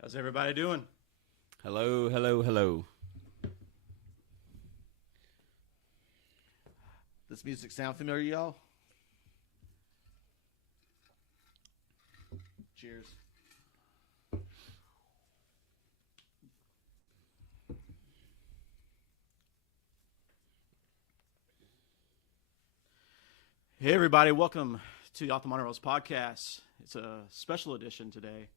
How's everybody doing? Hello, hello, hello. This music sound familiar, y'all? Cheers. Hey, everybody. Welcome to the Off the Monorails podcast. It's a special edition today,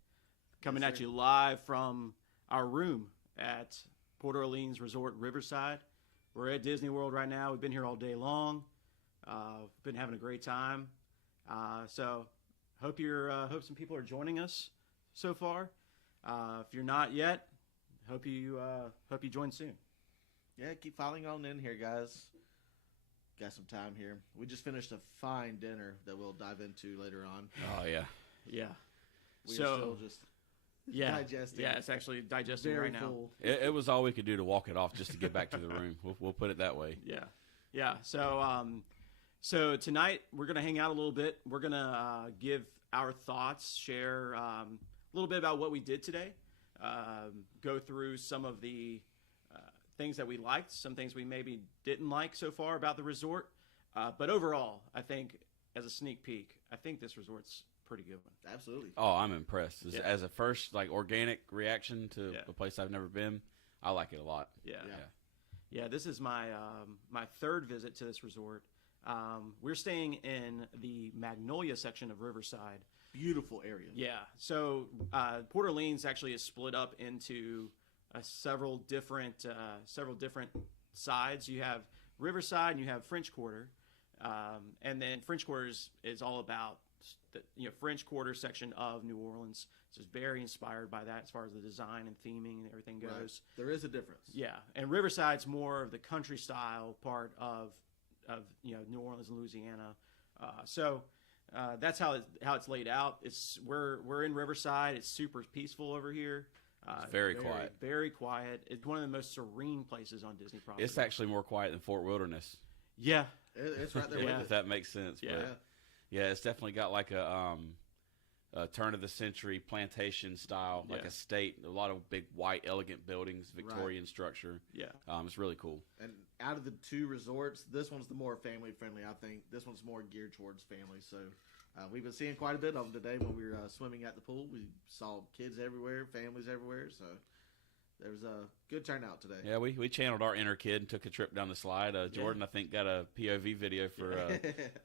coming Yes, at sir. you live from our room at Port Orleans Resort Riverside. We're at Disney World right now. We've been here all day long. Been having a great time. So hope some people are joining us so far. If you're not yet, hope you join soon. Yeah, keep filing on in here, guys. Got some time here. We just finished a fine dinner that we'll dive into later on. Oh, yeah. Yeah. We're So still just yeah, digesting. yeah, it's actually digesting very right now. full. It was all we could do to walk it off just to get back to the room. We'll put it that way. Yeah, yeah. So tonight we're gonna hang out a little bit. We're gonna give our thoughts, share a little bit about what we did today, go through some of the things that we liked, some things we maybe didn't like so far about the resort. But overall, I think as a sneak peek, I think this resort's pretty good one. Absolutely. Oh, I'm impressed. Yeah. As a first, organic reaction to Yeah. a place I've never been, I like it a lot. Yeah, Yeah. yeah. This is my my third visit to this resort. We're staying in the Magnolia section of Riverside. Beautiful area. Yeah. So Port Orleans actually is split up into several different sides. You have Riverside and you have French Quarter, and then French Quarter is all about the French Quarter section of New Orleans. So it's very inspired by that as far as the design and theming and everything goes. Right. There is a difference. Yeah, and Riverside's more of the country style part of New Orleans and Louisiana. So that's how it's laid out. We're in Riverside. It's super peaceful over here. It's very quiet. Very quiet. It's one of the most serene places on Disney property. It's actually more quiet than Fort Wilderness, yeah, It's right there Yeah. with if it. that makes sense. Yeah. But yeah, it's definitely got like a turn of the century plantation style, like Yeah. estate. A lot of big white, elegant buildings, Victorian structure. yeah. It's really cool. And out of the two resorts, this one's the more family friendly, I think. This one's more geared towards families. So we've been seeing quite a bit of them today when we were swimming at the pool. We saw kids everywhere, families everywhere. So there was a good turnout today. Yeah, we channeled our inner kid and took a trip down the slide. Jordan, I think, got a POV video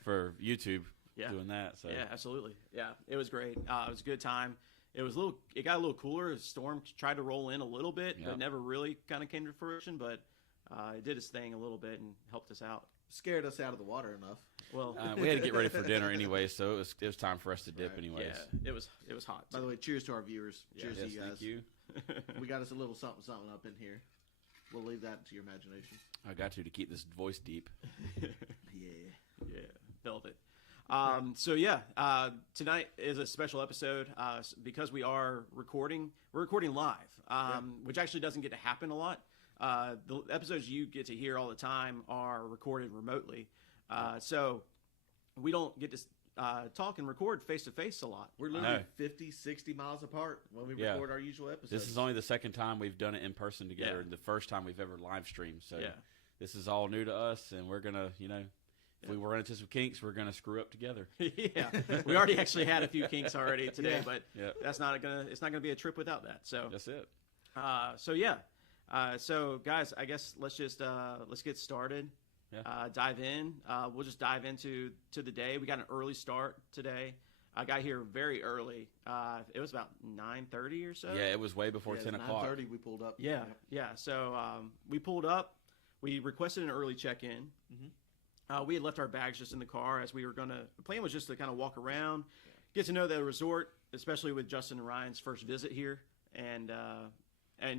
for YouTube Yeah. doing that. So Yeah, absolutely. Yeah, it was great. It was a good time. It got a little cooler. The storm tried to roll in a little bit, Yep. but never really kind of came to fruition. But it did its thing a little bit and helped us out. Scared us out of the water enough. Well, we had to get ready for dinner anyway, so it was time for us to dip Right. anyways. yeah, it was hot. By the way, cheers to our viewers. Yeah. Cheers Yes, to you guys. thank you. We got us a little something up in here. We'll leave that to your imagination. I got to keep this voice deep. Yeah. Yeah, velvet. So tonight is a special episode because we're recording live, which actually doesn't get to happen a lot. The episodes you get to hear all the time are recorded remotely, so we don't get to talk and record face to face a lot. We're literally No. 50, 60 miles apart when we Yeah. record our usual episodes. This is only the second time we've done it in person together, Yeah. and the first time we've ever live streamed. So Yeah. this is all new to us, and we're gonna, if we run into some kinks, we're gonna screw up together. Yeah, we already actually had a few kinks already today, Yeah. but Yeah. it's not gonna be a trip without that. So That's it. So guys, I guess let's get started. Yeah. Dive in. We'll just dive into the day. We got an early start today. I got here very early. It was about 9:30 or so. Yeah, it was way before 10 o'clock. 9:30 we pulled up. Yeah. Yeah. So we pulled up. We requested an early check-in. We had left our bags just in the car as we were gonna. The plan was just to kind of walk around, get to know the resort, especially with Justin and Ryan's first visit here, and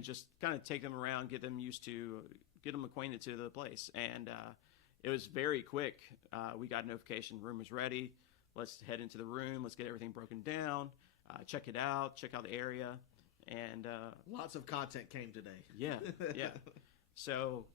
just kind of take them around, get them acquainted to the place. And it was very quick. We got a notification, room was ready. Let's head into the room. Let's get everything broken down. Check it out. Check out the area. And Lots of content came today. yeah, yeah. So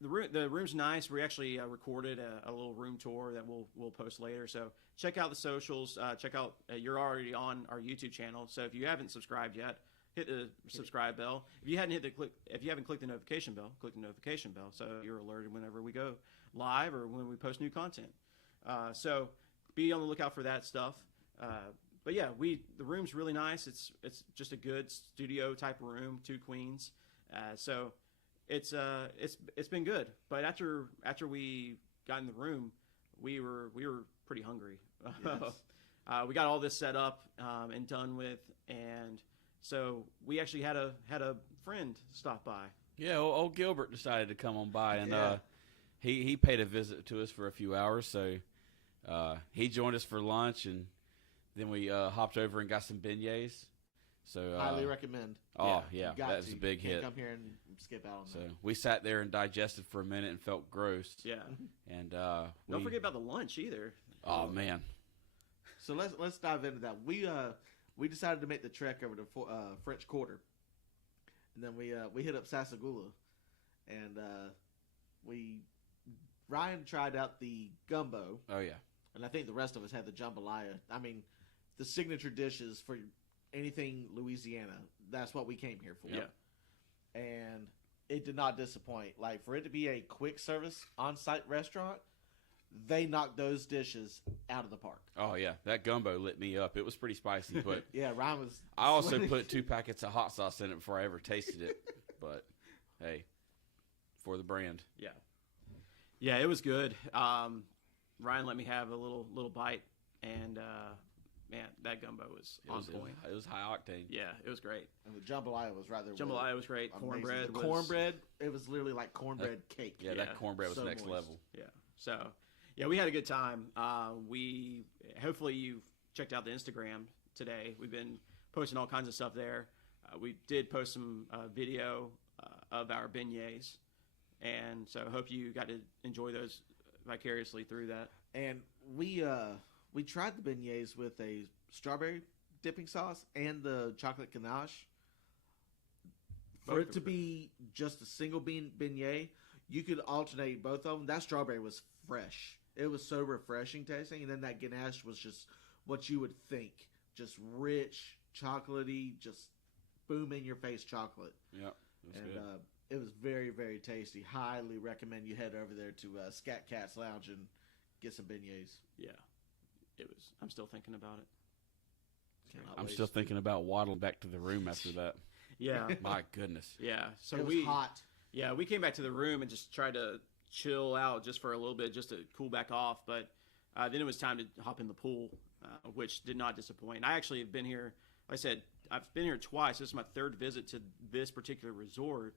the room's nice. We actually recorded a little room tour that we'll post later. So check out the socials. Check out. You're already on our YouTube channel. So if you haven't subscribed yet, hit the subscribe bell. If you haven't clicked the notification bell, click the notification bell so you're alerted whenever we go live or when we post new content. So be on the lookout for that stuff. But yeah, the room's really nice. It's just a good studio type room, 2 queens. So it's been good. But after we got in the room, we were pretty hungry. Yes. We got all this set up and done with, and so we actually had a friend stop by. Yeah, old Gilbert decided to come on by, and Yeah. he paid a visit to us for a few hours. So he joined us for lunch, and then we hopped over and got some beignets. So Highly recommend. Oh yeah, You got that's to. a big You can't hit. Come here and skip out on So that. we sat there and digested for a minute and felt gross. Yeah. And Don't forget about the lunch either. Oh man, So let's dive into that. We decided to make the trek over to French Quarter, and then we hit up Sassagoula, and Ryan tried out the gumbo, oh yeah, and I think the rest of us had the jambalaya. I mean, the signature dishes for anything Louisiana. That's what we came here for. Yeah. And it did not disappoint. Like, for it to be a quick service on-site restaurant, they knocked those dishes out of the park. oh yeah, that gumbo lit me up. It was pretty spicy, but Yeah, Ryan was. I also sweating. put 2 packets of hot sauce in it before I ever tasted it. But hey, for the brand. Yeah, it was good. Ryan let me have a little bite, and man, that gumbo was on point. It was high octane. Yeah, it was great. And the jambalaya was right there. with Jambalaya was great. it. Amazing. Cornbread The was cornbread, it was literally like cornbread cake. Yeah, Yeah, that cornbread was so next moist. level. Yeah. So, yeah, we had a good time. Hopefully you've checked out the Instagram today. We've been posting all kinds of stuff there. We did post some video of our beignets, and so I hope you got to enjoy those vicariously through that. And we tried the beignets with a strawberry dipping sauce and the chocolate ganache. For Both it to were be just a single beignet, you could alternate both of them. That strawberry was fresh. It was so refreshing tasting, and then that ganache was just what you would think, just rich, chocolatey, just boom in your face chocolate. Yeah, it was And good. it was very, very tasty. Highly recommend you head over there to Scat Cat's Lounge and get some beignets. Yeah, it was. I'm still thinking about it. Cannot I'm wait. still thinking about waddling back to the room after that. Yeah, My goodness. yeah. So it was hot. Yeah, we came back to the room and just tried to chill out just for a little bit, just to cool back off. But then it was time to hop in the pool, which did not disappoint. I actually have been here. Like I said, I've been here twice. This is my 3rd visit to this particular resort,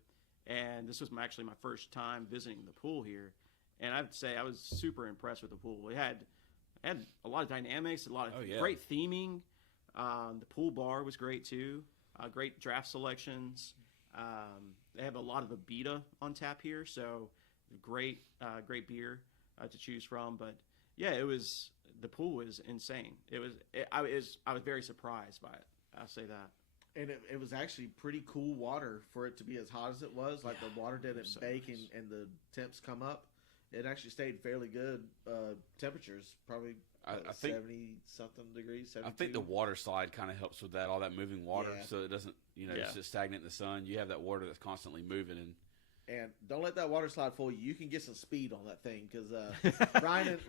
and this was actually my first time visiting the pool here. And I would say I was super impressed with the pool. It had a lot of dynamics, a lot of Oh, yeah. great theming. The pool bar was great too. Great draft selections. They have a lot of Abita on tap here, so great beer to choose from. But yeah, the pool was insane. I was very surprised by it. I'll say that. And it was actually pretty cool water for it to be as hot as it was. Like, the water didn't so bake nice. and the temps come up. It actually stayed fairly good temperatures, probably I think 70-something degrees, 72. I think the water slide kind of helps with that, all that moving water, Yeah. so it doesn't, Yeah. it's just stagnant in the sun. You have that water that's constantly moving, and And don't let that water slide fool you. You can get some speed on that thing because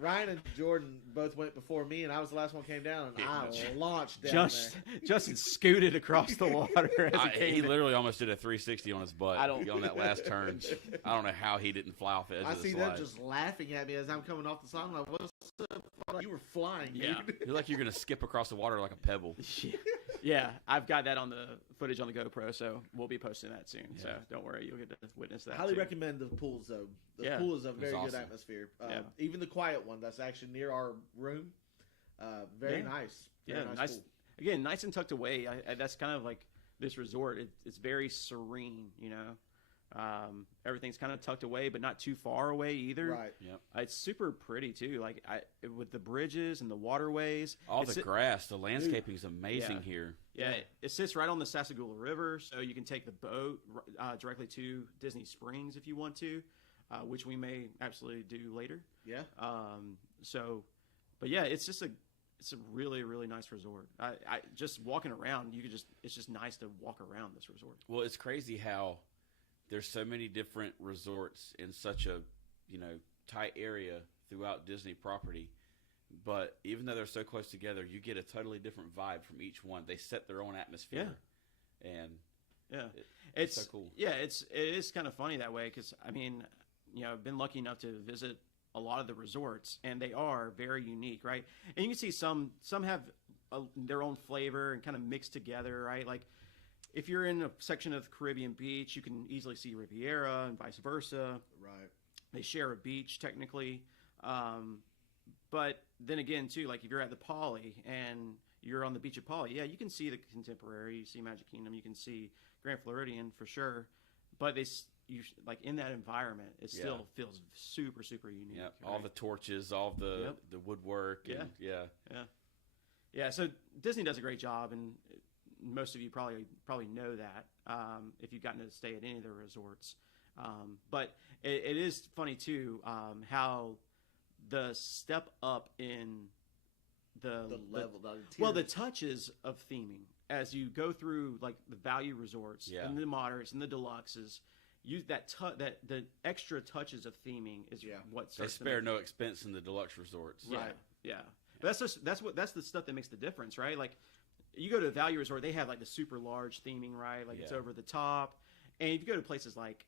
Ryan and Jordan both went before me, and I was the last one came down, and I launched down Justin scooted across the water as he came. he literally almost did a 360 on his butt on that last turn. there. I don't know how he didn't fly off the edge I of the see slide. them just laughing at me as I'm coming off the slide. I'm like, "What's up? You were flying, Yeah. dude." You're like you're gonna skip across the water like a pebble. Yeah, I've got that on the footage on the GoPro, so we'll be posting that soon. So Yeah. don't worry, you'll get to witness that. Highly too. recommend the pools, though. The Yeah. pool is a very good awesome. atmosphere. Yeah. Even the quiet one that's actually near our room, very Yeah. nice. Very Yeah, nice. pool. Again, nice and tucked away. That's kind of like this resort. It's very serene, Everything's kind of tucked away, but not too far away either. Right. Yep. It's super pretty too. Like with the bridges and the waterways. All It's the it- grass, the landscaping's amazing Yeah. here. Yeah, it sits right on the Sassagoula River, so you can take the boat directly to Disney Springs if you want to, which we may absolutely do later. Yeah. But yeah, it's it's a really, really nice resort. I just walking around, it's just nice to walk around this resort. Well, it's crazy how there's so many different resorts in such a, tight area throughout Disney property. But even though they're so close together, you get a totally different vibe from each one. They set their own atmosphere. Yeah. And it's so cool. Yeah, it is kind of funny that way because, I mean, I've been lucky enough to visit a lot of the resorts, and they are very unique, right? And you can see some have their own flavor and kind of mixed together, right? Like, if you're in a section of Caribbean beach, you can easily see Riviera and vice versa. Right. They share a beach, technically. But then again, too, like if you're at the Poly and you're on the beach at Poly, yeah, you can see the Contemporary, you see Magic Kingdom, you can see Grand Floridian for sure. But like in that environment, it still feels super, super unique. Yeah, right? all the torches, all the woodwork. And, Yeah, so Disney does a great job, and most of you probably know that if you've gotten to stay at any of their resorts. But it is funny, too, how the step up in the level, the touches of theming as you go through like the value resorts and the moderates and the deluxes. The extra touches of theming is what they spare no expense in the deluxe resorts. Right. Yeah. But that's the stuff that makes the difference, right? Like you go to a value resort, they have like the super large theming, right? Like it's over the top. And if you go to places like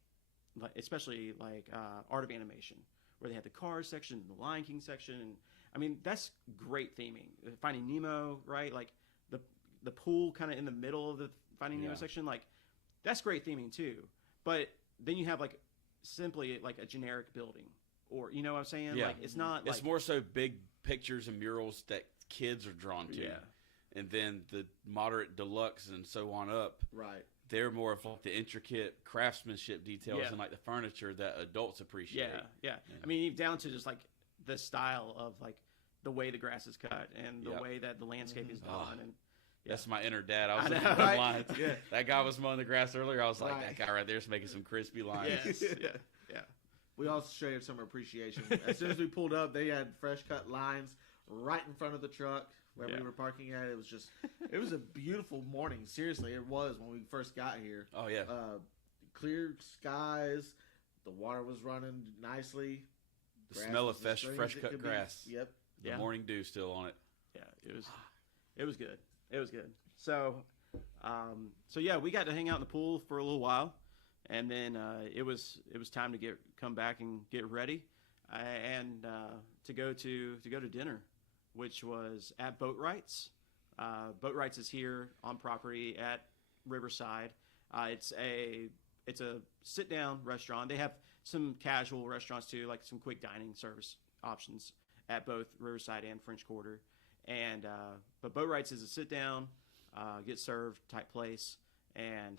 especially like Art of Animation, where they have the Cars section, the Lion King section, and I mean that's great theming. Finding Nemo, right? Like the pool kind of in the middle of the Finding Nemo section, like that's great theming too. But then you have like simply like a generic building, or you know what I'm saying? Yeah. Like it's not. It's more so big pictures and murals that kids are drawn to. Yeah. And then the moderate deluxe and so on up. Right. They're more of like the intricate craftsmanship details and like the furniture that adults appreciate. Yeah. I mean, even down to just like the style of like the way the grass is cut and the way that the landscape is done. And that's my inner dad. I was know, looking at right? lines. That guy was mowing the grass earlier. I was like, that guy right there is making some crispy lines. Yes. Yeah. We also shared some appreciation. As soon as we pulled up, they had fresh cut lines right in front of the truck where we were parking at. It was a beautiful morning. Seriously, it was when we first got here. Oh yeah. Clear skies. The water was running nicely. The smell of fresh cut grass. Yep. The morning dew still on it. Yeah, it was good. It was good. So yeah, we got to hang out in the pool for a little while, and then it was time to come back and get ready, and to go to dinner, which was at Boat Rights. Boat Rights is here on property at Riverside. It's a sit down restaurant. They have some casual restaurants too, like some quick dining service options at both Riverside and French Quarter. And but Boat Rights is a sit down, get served type place, and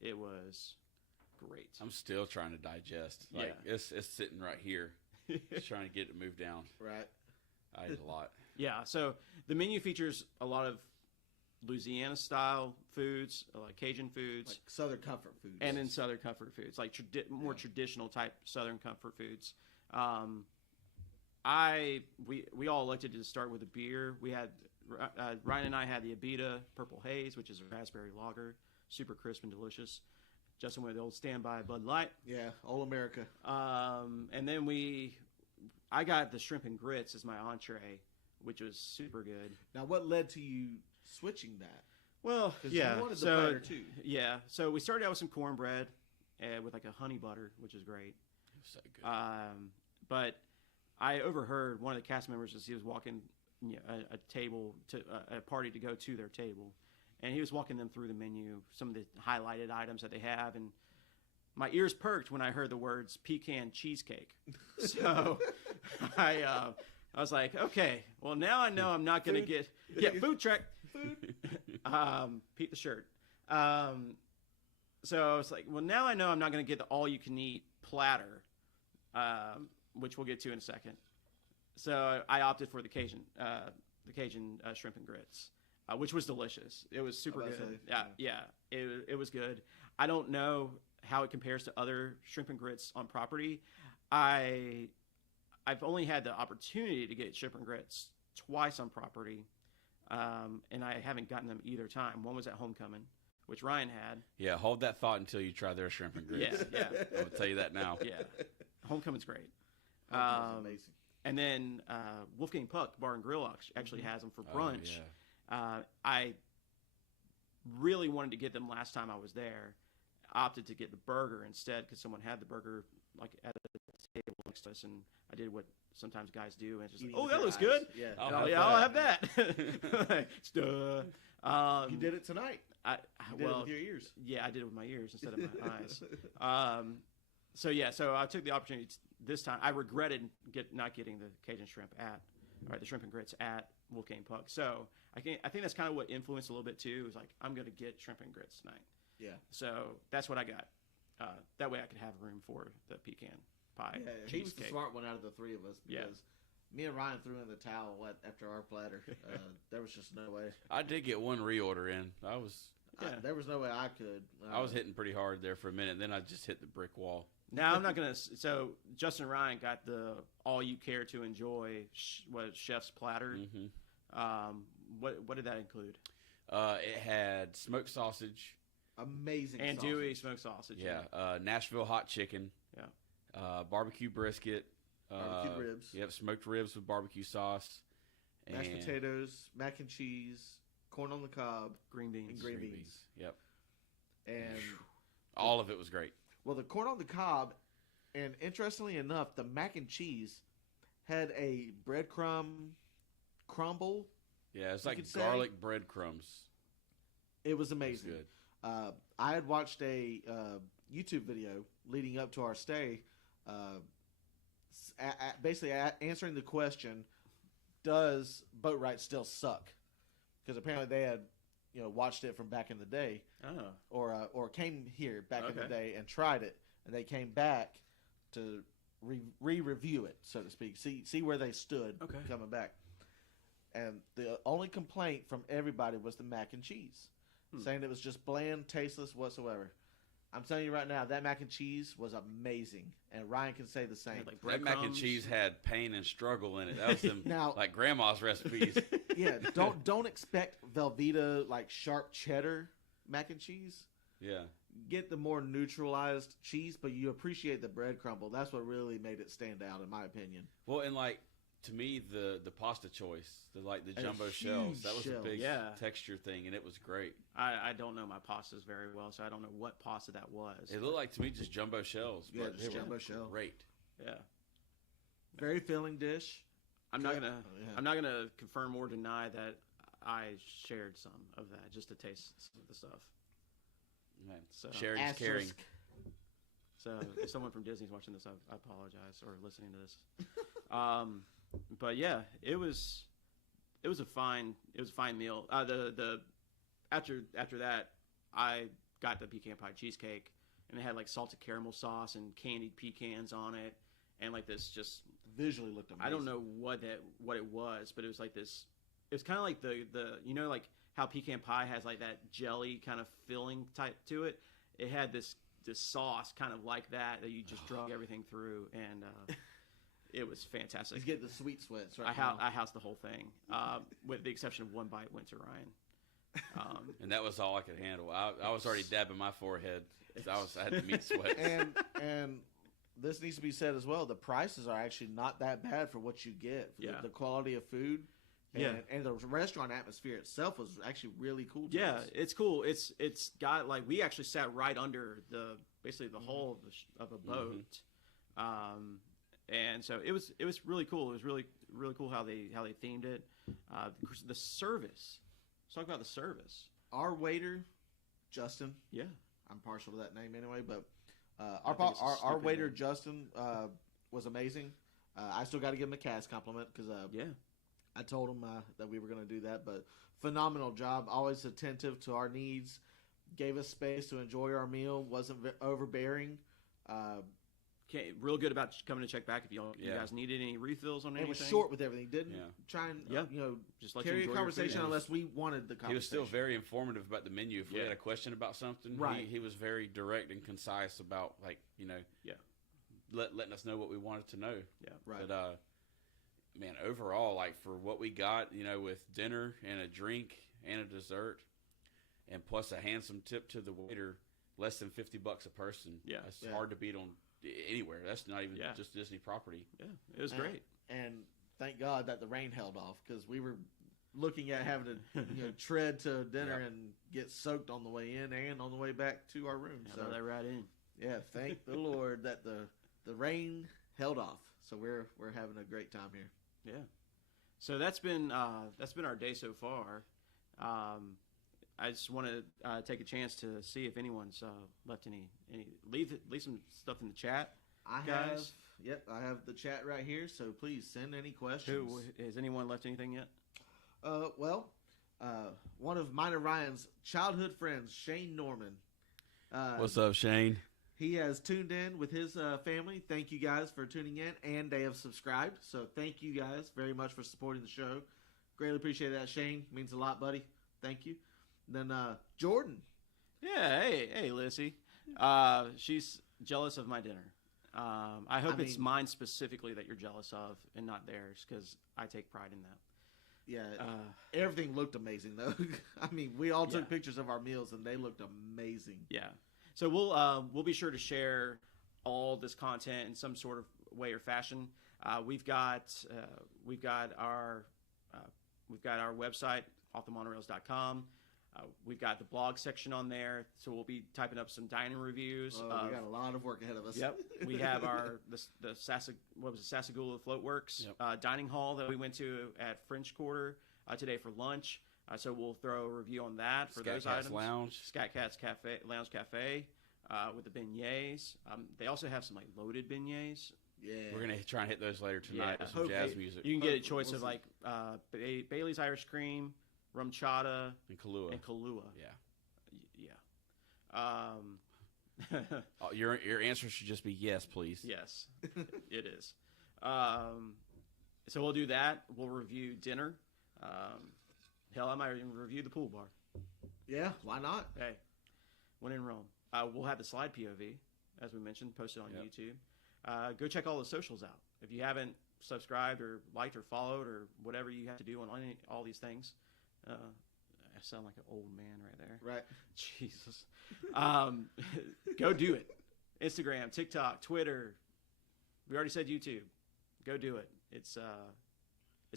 it was great. I'm still trying to digest. Like it's sitting right here, just trying to get it moved down. Right. I ate a lot. Yeah. So the menu features a lot of Louisiana style foods, like Cajun foods, like Southern comfort foods, and then Southern comfort foods, like more traditional type Southern comfort foods. We all elected to start with a beer. We had Ryan and I had the Abita Purple Haze, which is a raspberry lager, super crisp and delicious. Justin went with the old standby Bud Light. Yeah, old America. And then I got the shrimp and grits as my entree, which was super good. Now, what led to you switching that? Well, You wanted the butter too. Yeah, so we started out with some cornbread with like a honey butter, which is great. It was so good. But I overheard one of the cast members as he was walking a table to a party to go to their table, and he was walking them through the menu, some of the highlighted items that they have, and my ears perked when I heard the words pecan cheesecake. So I was like, okay, well now I know I'm not going to get food truck. Pete the shirt. So I was like, well now I know I'm not going to get the all you can eat platter. Which we'll get to in a second. So I opted for the Cajun shrimp and grits, which was delicious. It was super good. It was good. I don't know how it compares to other shrimp and grits on property. I've only had the opportunity to get shrimp and grits twice on property, and I haven't gotten them either time. One was at Homecoming, which Ryan had. Yeah, hold that thought until you try their shrimp and grits. Yeah. I'll tell you that now. Yeah. Homecoming's great. That's amazing. And then Wolfgang Puck Bar and Grill actually has them for brunch. I really wanted to get them last time I was there. Opted to get the burger instead because someone had the burger like at the table next to us, and I did what sometimes guys do, and it's just Eating oh, with that your looks eyes. good. Yeah. I'll have that. You did it tonight. You did it with your ears. Yeah, I did it with my ears instead of my eyes. So I took the opportunity this time. I regretted not getting the Cajun shrimp the shrimp and grits at Wolfgang Puck. So I think that's kind of what influenced a little bit too. Is like I'm going to get shrimp and grits tonight. Yeah. So that's what I got. That way I could have room for the pecan pie. Yeah, he was the cheesecake. smart one out of the three of us because me and Ryan threw in the towel after our platter. There was just no way. I did get one reorder in. There was no way I could. I was hitting pretty hard there for a minute, then I just hit the brick wall. Now I'm not gonna. So Justin and Ryan got the all you care to enjoy chef's platter. Mm-hmm. What did that include? It had smoked sausage, amazing, and sausage. Dewey smoked sausage. Yeah. Nashville hot chicken. Yeah. Barbecue brisket. Barbecue ribs. Yep, smoked ribs with barbecue sauce. Mashed potatoes, mac and cheese, corn on the cob, green beans, and green beans. Yep. And all of it was great. Well, the corn on the cob, and interestingly enough, the mac and cheese had a breadcrumb crumble. Yeah, it's like garlic breadcrumbs. It was amazing. It was good. I had watched a YouTube video leading up to our stay, basically answering the question, does boat rides still suck? Because apparently they had watched it from back in the day, or came here back in the day and tried it, and they came back to re-review it, so to speak, see where they stood coming back. And the only complaint from everybody was the mac and cheese, saying it was just bland, tasteless whatsoever. I'm telling you right now, that mac and cheese was amazing, and Ryan can say the same. Like that mac and cheese had pain and struggle in it. That was them, now, like grandma's recipes. Yeah, don't expect Velveeta like sharp cheddar mac and cheese. Yeah, get the more neutralized cheese, but you appreciate the bread crumble. That's what really made it stand out, in my opinion. Well, and like to me, the pasta choice, the jumbo shells, that was a big texture thing, and it was great. I don't know my pastas very well, so I don't know what pasta that was. It looked like to me just jumbo shells. Yeah, just jumbo shell. Great. Yeah. Very filling dish. I'm not gonna confirm or deny that I shared some of that just to taste some of the stuff. Man, so sharing is caring. So if someone from Disney's watching this, I apologize, or listening to this. But yeah, it was a fine meal. After that, I got the pecan pie cheesecake, and it had like salted caramel sauce and candied pecans on it, and like this just visually looked amazing. I don't know what it was, but it was like this. It was kind of like the like how pecan pie has like that jelly kind of filling type to it. It had this sauce kind of like that you just drug everything through, and it was fantastic. He's getting the sweet sweats right now. I housed the whole thing, with the exception of one bite went to Ryan. And that was all I could handle. I was already dabbing my forehead. I had the meat sweats. And this needs to be said as well. The prices are actually not that bad for what you get. For the quality of food. And the restaurant atmosphere itself was actually really cool. It's cool. It's got like we actually sat right under basically the hull of a boat, and so it was really cool. It was really cool how they themed it. The service. Let's talk about the service. Our waiter, Justin. Yeah, I'm partial to that name anyway, but our waiter name. Justin was amazing. I still got to give him a cast compliment because I told him that we were going to do that, but phenomenal job. Always attentive to our needs. Gave us space to enjoy our meal. Wasn't overbearing. Real good about coming to check back if you guys needed any refills on anything. It was short with everything. Didn't try and just let carry you a conversation unless we wanted the conversation. He was still very informative about the menu. If we had a question about something, he was very direct and concise about letting us know what we wanted to know. Yeah, right. But man, overall, like for what we got, with dinner and a drink and a dessert, and plus a handsome tip to the waiter, less than $50 a person. Yeah. It's hard to beat on anywhere. That's not even just Disney property. Yeah, it was great. And thank God that the rain held off, because we were looking at having to tread to dinner and get soaked on the way in and on the way back to our room. So that right in. Yeah, thank the Lord that the rain held off. So we're having a great time here. Yeah. So that's been our day so far. I just want to take a chance to see if anyone's left any leave some stuff in the chat. I have the chat right here, so please send any questions. Has anyone left anything yet? One of mine and Ryan's childhood friends, Shane Norman. What's up, Shane? He has tuned in with his family. Thank you guys for tuning in, and they have subscribed. So thank you guys very much for supporting the show. Greatly appreciate that, Shane. Means a lot, buddy. Thank you. And then Jordan. Yeah, hey, Lissy. She's jealous of my dinner. I hope it's mine specifically that you're jealous of, and not theirs, because I take pride in that. Yeah, everything looked amazing though. I mean, we all took pictures of our meals, and they looked amazing. Yeah. So we'll be sure to share all this content in some sort of way or fashion. We've got our website, offthemonorails.com. We've got the blog section on there, so we'll be typing up some dining reviews. We got a lot of work ahead of us. Yep. We have the Sasagula Floatworks dining hall that we went to at French Quarter today for lunch. So we'll throw a review on that for those items. Scat Cat's Lounge Cafe with the beignets. They also have some loaded beignets. Yeah, we're gonna try and hit those later tonight with some jazz music. You can get a choice of Bailey's Irish Cream, rum chata, and Kahlua. Yeah. Your answer should just be yes, please. Yes, it is. So we'll do that. We'll review dinner. Hell, I might even review the pool bar. Yeah, why not? Hey, when in Rome. We'll have the slide POV, as we mentioned, posted on YouTube. Go check all the socials out. If you haven't subscribed or liked or followed or whatever you have to do on all these things. I sound like an old man right there. Right. Jesus. Go do it. Instagram, TikTok, Twitter. We already said YouTube. Go do it. It's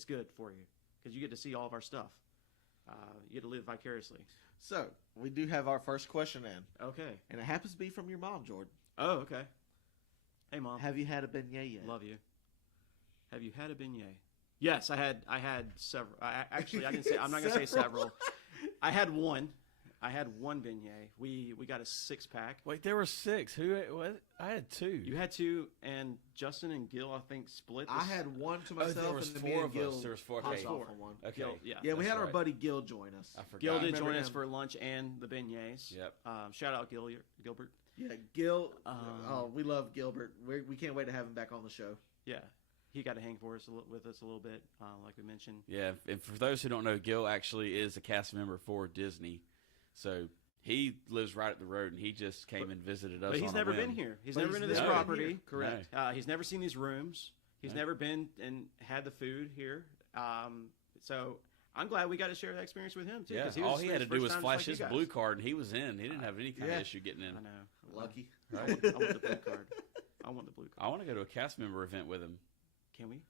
good for you because you get to see all of our stuff. You get to live vicariously. So, we do have our first question in. Okay. And it happens to be from your mom, Jordan. Oh, okay. Hey, Mom. Have you had a beignet yet? Love you. Have you had a beignet? Yes, I had several. I can say I'm not gonna say several. I had one beignet. We got a 6-pack. Wait, there were 6. What? I had 2. You had 2, and Justin and Gil, I think, split. I had one to myself, there was and then 4 me and of Gil us. There was 4. popped Okay. off on one. Okay. Gil, Yeah, we had our right. buddy Gil join us. I forgot. Gil did Remember join us him. for lunch and the beignets. Yep. Shout out Gilbert. Yeah, Gil. We love Gilbert. We can't wait to have him back on the show. Yeah. He got to hang with us a little bit, like we mentioned. Yeah, and for those who don't know, Gil actually is a cast member for Disney. So he lives right up the road, and he just came and visited us. But he's never been here. He's never been to this property. Correct. He's never seen these rooms. He's never been and had the food here. So I'm glad we got to share that experience with him, too. Yeah, all he had to do was flash his blue card, and he was in. He didn't have any kind of issue getting in. I know. Lucky. I want the blue card. I want the blue card. I want to go to a cast member event with him. Can we?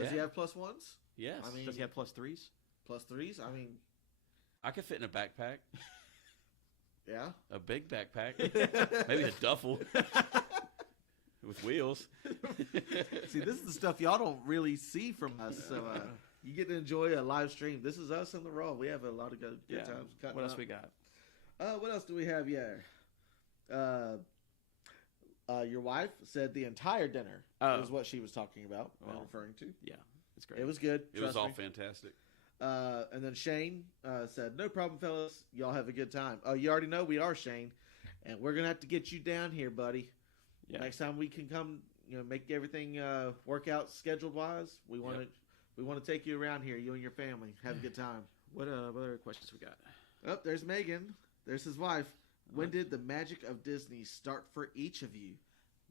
Does he have +1s? Yes. I mean, Does he have +3s? +3s? I mean, I could fit in a backpack. yeah. A big backpack. Maybe a duffel. With wheels. See, this is the stuff y'all don't really see from us. So you get to enjoy a live stream. This is us in the raw. We have a lot of good times. What else we got? What else do we have here? Your wife said the entire dinner is what she was talking about and referring to. Yeah, it's great. It was good. It was all fantastic. And then Shane said, no problem, fellas. Y'all have a good time. Oh, you already know we are, Shane. And we're going to have to get you down here, buddy. Yeah. Next time we can come, make everything work out schedule-wise. We want to take you around here, you and your family. Have a good time. What other questions we got? Oh, there's Megan. There's his wife. When did the magic of Disney start for each of you?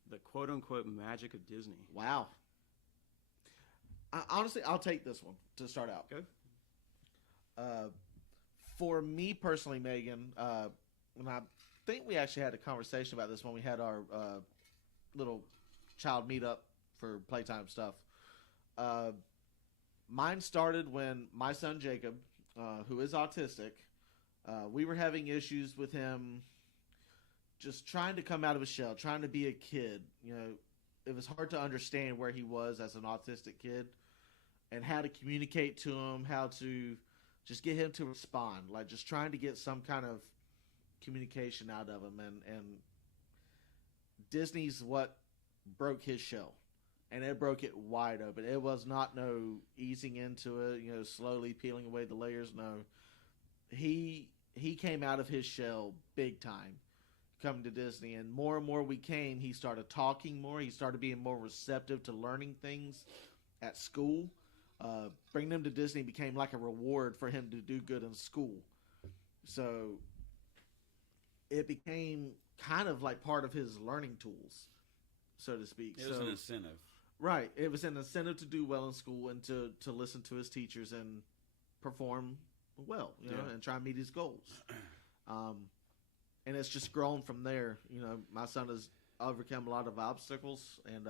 The quote-unquote magic of Disney. Wow. Honestly, I'll take this one to start out. Go. For me personally, Megan, and I think we actually had a conversation about this when we had our little child meetup for playtime stuff. Mine started when my son Jacob, who is autistic, we were having issues with him just trying to come out of his shell, trying to be a kid. You know, it was hard to understand where he was as an autistic kid and how to communicate to him, how to just get him to respond, like just trying to get some kind of communication out of him. And Disney's what broke his shell. And it broke it wide open. It was not no easing into it, you know, slowly peeling away the layers. No, he came out of his shell big time coming to Disney. And more we came, he started talking more. He started being more receptive to learning things at school. Bringing him to Disney became like a reward for him to do good in school. So it became kind of like part of his learning tools, so to speak. It was an incentive. Right. It was an incentive to do well in school and to listen to his teachers and perform well, you know, and try and meet his goals. And it's just grown from there. You know, my son has overcome a lot of obstacles, and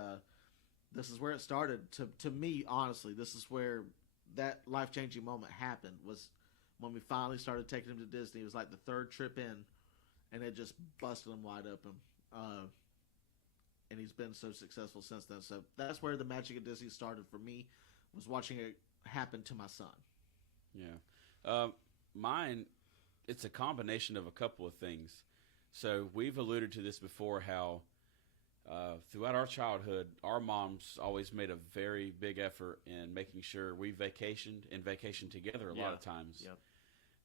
this is where it started. To me, honestly, this is where that life-changing moment happened, was when we finally started taking him to Disney. It was like the third trip in, and it just busted him wide open. And he's been so successful since then. So that's where the magic of Disney started for me, was watching it happen to my son. Yeah. Mine, it's a combination of a couple of things. So we've alluded to this before, how throughout our childhood, our moms always made a very big effort in making sure we vacationed and vacationed together a lot of times. Yep.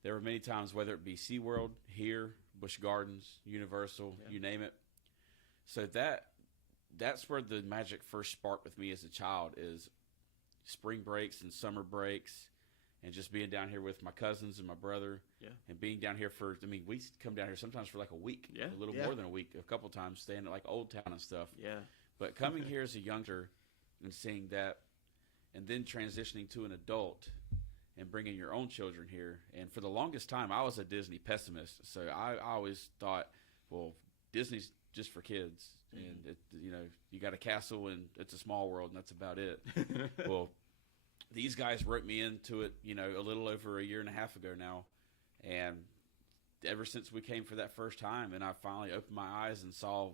There were many times, whether it be SeaWorld, here, Busch Gardens, Universal, you name it. So that's where the magic first sparked with me as a child, is spring breaks and summer breaks and just being down here with my cousins and my brother and being down here for, I mean, we come down here sometimes for like a week, a little more than a week, a couple times, staying at like Old Town and stuff. Yeah. But coming here as a youngster and seeing that, and then transitioning to an adult and bringing your own children here. And for the longest time, I was a Disney pessimist. So I always thought, well, Disney's just for kids. And, it, you know, you got a castle and it's a small world and that's about it. Well, these guys wrote me into it, you know, a little over a year and a half ago now. And ever since we came for that first time and I finally opened my eyes and saw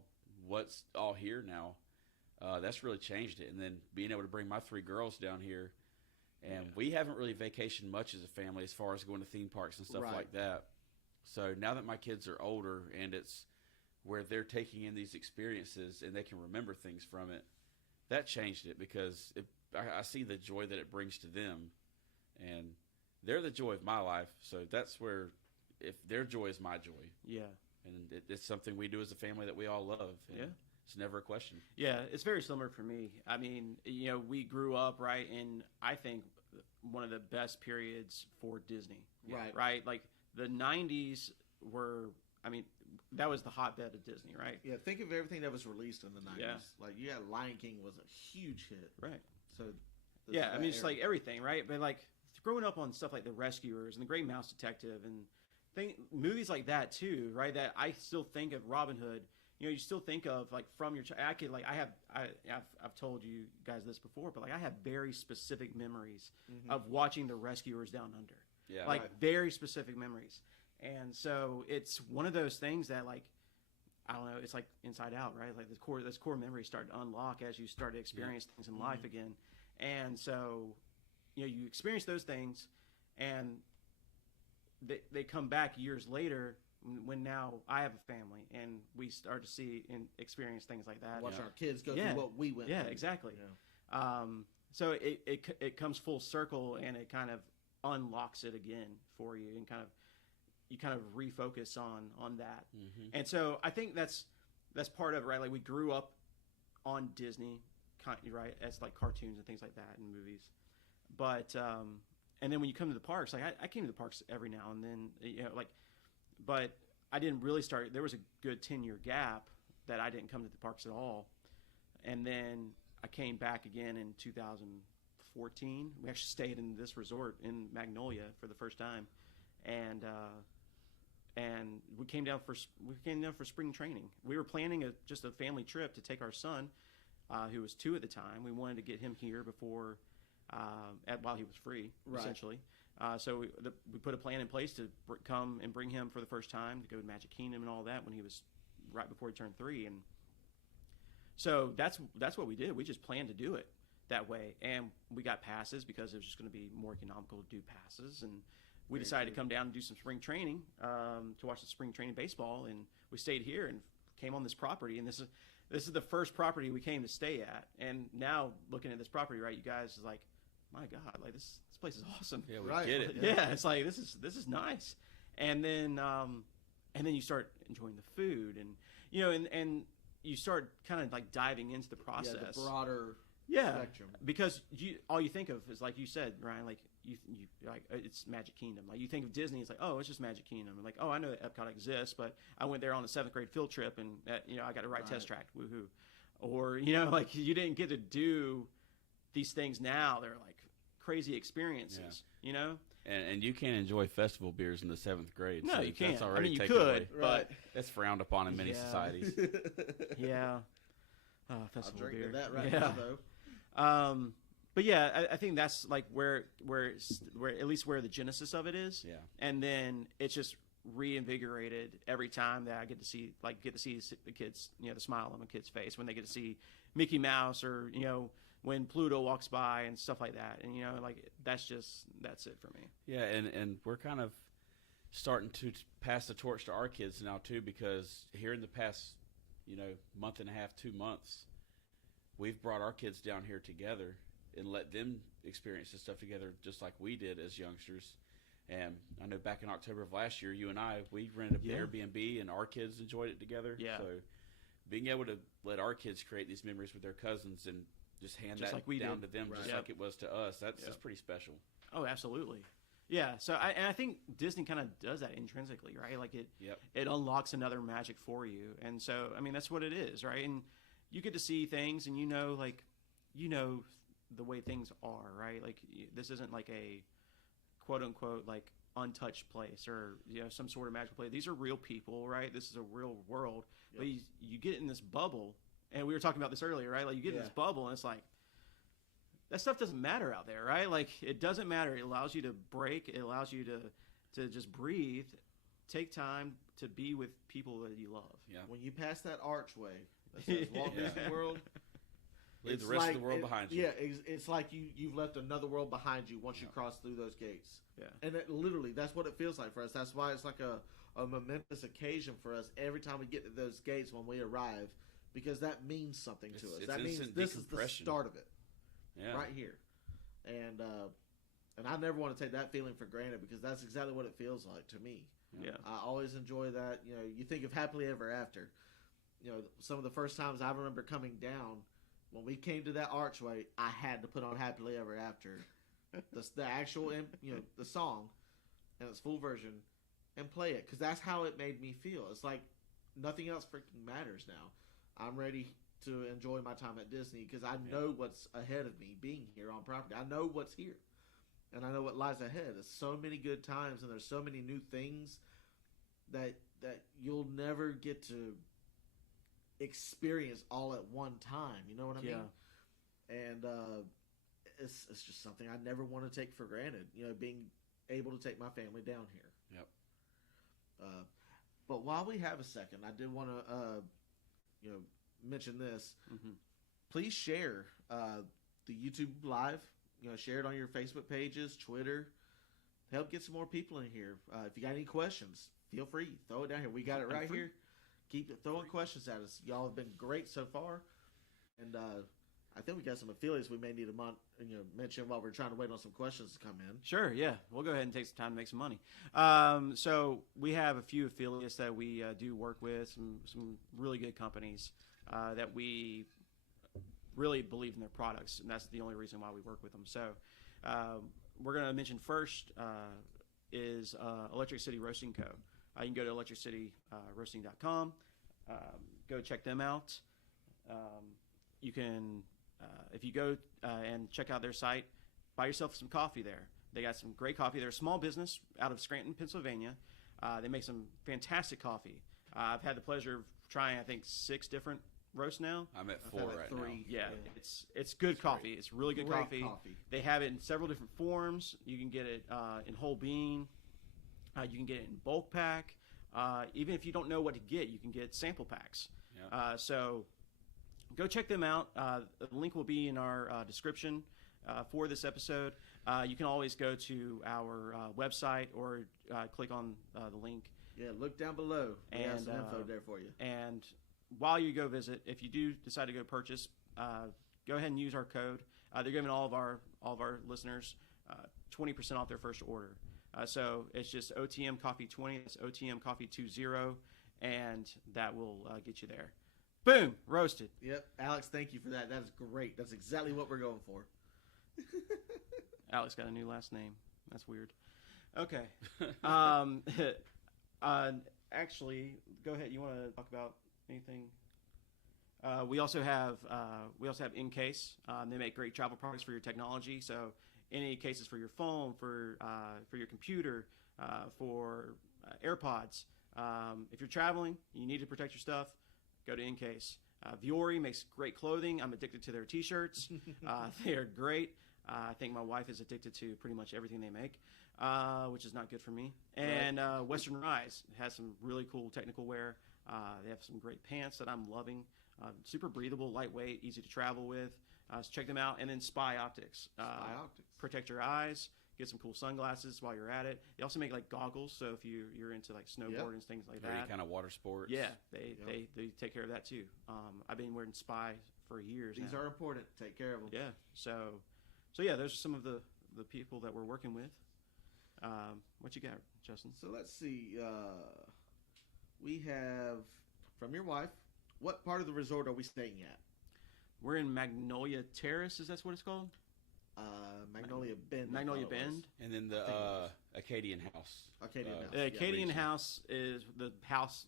what's all here now, that's really changed it. And then being able to bring my 3 girls down here, and we haven't really vacationed much as a family as far as going to theme parks and stuff like that. So now that my kids are older and it's where they're taking in these experiences and they can remember things from it, that changed it, because I see the joy that it brings to them, and they're the joy of my life. So that's where, if their joy is my joy. Yeah. And it's something we do as a family that we all love. And it's never a question. Yeah, it's very similar for me. I mean, you know, we grew up, right, in, I think, one of the best periods for Disney. Right? Like, the 90s were, I mean, that was the hotbed of Disney, right? Yeah, think of everything that was released in the 90s. Yeah. Like, you had Lion King was a huge hit. Right. So, yeah, I mean, it's like everything, right? But, like, growing up on stuff like The Rescuers and The Great Mouse Detective and movies like that, too, right? That I still think of Robin Hood. You know, you still think of, like, from your I could, like, I've told you guys this before, but, like, I have very specific memories of watching The Rescuers Down Under. Yeah. Like, very specific memories. And so it's one of those things that, like, I don't know, it's like Inside Out, right? Like, those core memories start to unlock as you start to experience things in life again. And so, you know, you experience those things, and they come back years later when now I have a family, and we start to see and experience things like that. Watch our kids go through what we went through. Yeah, exactly. Yeah. So it comes full circle, and it kind of unlocks it again for you, and you kind of refocus on that. And so I think that's part of it, right? Like, we grew up on Disney, right, as like cartoons and things like that and movies. But and then when you come to the parks, like I came to the parks every now and then, you know, like, but I didn't really start. There was a good 10-year gap that I didn't come to the parks at all, and then I came back again in 2004 14. We actually stayed in this resort in Magnolia for the first time, and we came down for spring training. We were planning just a family trip to take our son, who was 2 at the time. We wanted to get him here before, while he was free, essentially. So we put a plan in place to come and bring him for the first time to go to Magic Kingdom and all that when he was right before he turned 3. And so that's what we did. We just planned to do it that way, and we got passes because it was just going to be more economical to do passes. And we decided to come down and do some spring training to watch the spring training baseball, and we stayed here and came on this property. And this is the first property we came to stay at. And now looking at this property, right, you guys is like, my God, like this place is awesome. Yeah, we get it. Yeah, it's like this is nice. And then you start enjoying the food, and and you start kind of like diving into the process. Yeah, the broader spectrum. Because all you think of is, like you said, Ryan, like you like it's Magic Kingdom. Like you think of Disney, it's like, oh, it's just Magic Kingdom. And like, oh, I know that Epcot exists, but I went there on a 7th grade field trip, and I got to ride Test Track, woohoo. Or like you didn't get to do these things now. They're like crazy experiences, And you can't enjoy festival beers in the 7th grade. No, so you can't. That's already you taken could, away. but that's frowned upon in many societies. Yeah. I'll Festival drink beer. to that right now, though. But yeah, I think that's like where at least where the genesis of it is. Yeah. And then it's just reinvigorated every time that I get to see the kids, the smile on the kid's face when they get to see Mickey Mouse, or when Pluto walks by and stuff like that. And that's it for me. Yeah, and we're kind of starting to pass the torch to our kids now too, because here in the past month and a half, 2 months, we've brought our kids down here together and let them experience this stuff together just like we did as youngsters. And I know back in October of last year, you and we rented an Airbnb, and our kids enjoyed it together. Yeah. So being able to let our kids create these memories with their cousins and just hand Just that like we down did. to them, just like it was to us, that's pretty special. Oh, absolutely. Yeah, so I think Disney kind of does that intrinsically, right? Like it unlocks another magic for you. And so, I mean, that's what it is, right? And you get to see things, and the way things are, right? Like this isn't like a quote unquote like untouched place or some sort of magical place. These are real people, right? This is a real world. Yep. But you get in this bubble, and we were talking about this earlier, right? Like you get in this bubble, and it's like that stuff doesn't matter out there, right? Like it doesn't matter. It allows you to break. It allows you to just breathe, take time to be with people that you love. Yeah. When you pass that archway that says Walt Disney World, leave the rest of the world behind you. Yeah, it's like you've left another world behind you once you cross through those gates. Yeah. And literally, that's what it feels like for us. That's why it's like a momentous occasion for us every time we get to those gates when we arrive, because that means something to us. That means this is the start of it. Yeah. Right here. And I never want to take that feeling for granted, because that's exactly what it feels like to me. Yeah. I always enjoy that. You think of Happily Ever After. Some of the first times I remember coming down, when we came to that archway, I had to put on Happily Ever After, the actual, the song, and its full version, and play it, because that's how it made me feel. It's like nothing else freaking matters now. I'm ready to enjoy my time at Disney, because I know what's ahead of me being here on property. I know what's here, and I know what lies ahead. There's so many good times, and there's so many new things that you'll never get to experience all at one time. You know what I mean? And it's just something I never want to take for granted. Being able to take my family down here. Yep. But while we have a second, I did want to mention this. Mm-hmm. Please share the YouTube live. Share it on your Facebook pages, Twitter. Help get some more people in here. If you got any questions, feel free, throw it down here. We got it right here. Keep throwing questions at us. Y'all have been great so far, and I think we got some affiliates we may need to mention while we're trying to wait on some questions to come in. Sure, yeah. We'll go ahead and take some time to make some money. So we have a few affiliates that we do work with, some really good companies that we really believe in their products, and that's the only reason why we work with them. So we're going to mention first is Electric City Roasting Co. You can go to electricityroasting.com, go check them out. You can, if you go and check out their site, buy yourself some coffee there. They got some great coffee. They're a small business out of Scranton, Pennsylvania. They make some fantastic coffee. I've had the pleasure of trying, I think, 6 different roasts now. I'm at 4 had right 3. now. Yeah, it's good coffee. It's really good Great coffee. They have it in several different forms. You can get it in whole bean. You can get it in bulk pack. Even if you don't know what to get, you can get sample packs. Yep. So go check them out. The link will be in our description for this episode. You can always go to our website or click on the link. Yeah, look down below. We have And, some info there for you. And while you go visit, if you do decide to go purchase, go ahead and use our code. They're giving all of our listeners 20% off their first order. So it's just OTM Coffee 20. It's OTM Coffee 20, and that will get you there. Boom, roasted. Yep, Alex, thank you for that. That is great. That's exactly what we're going for. Alex got a new last name. That's weird. Okay. Actually, go ahead. You want to talk about anything? We also have InCase. They make great travel products for your technology. So any cases for your phone, for your computer, for AirPods. If you're traveling, you need to protect your stuff. Go to InCase. Viore makes great clothing. I'm addicted to their T-shirts. They are great. I think my wife is addicted to pretty much everything they make, which is not good for me. And Western Rise has some really cool technical wear. They have some great pants that I'm loving. Super breathable, lightweight, easy to travel with. So check them out. And then Spy Optics. Protect your eyes. Get some cool sunglasses while you're at it. They also make like goggles, so if you're into like snowboard and things like Any that. kind of water sports. Yeah, they take care of that too. I've been wearing Spy for years. These now. are important. Take care of them. Yeah. So yeah, those are some of the people that we're working with. What you got, Justin? So let's see. We have from your wife. What part of the resort are we staying at? We're in Magnolia Terrace. Is that what it's called? Magnolia Bend. Magnolia Bend. And then the Acadian House. Acadian House. The Acadian Reach. House is the house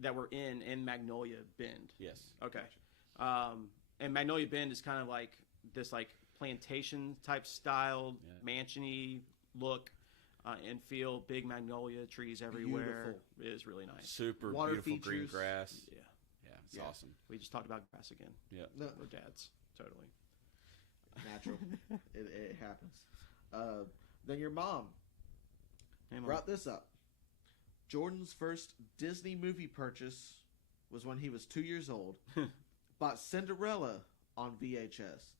that we're in Magnolia Bend. Yes. Okay. And Magnolia Bend is kind of like this like plantation type style, mansion-y look and feel. Big magnolia trees everywhere. Beautiful. It is really nice. Super Water beautiful features. green grass. Yeah. Yeah, it's awesome. We just talked about grass again. Yeah. No, We're dads. Totally. natural. it happens. Then your mom Hey, Mom. brought this up. Jordan's first Disney movie purchase was when he was 2 years old. Bought Cinderella on VHS.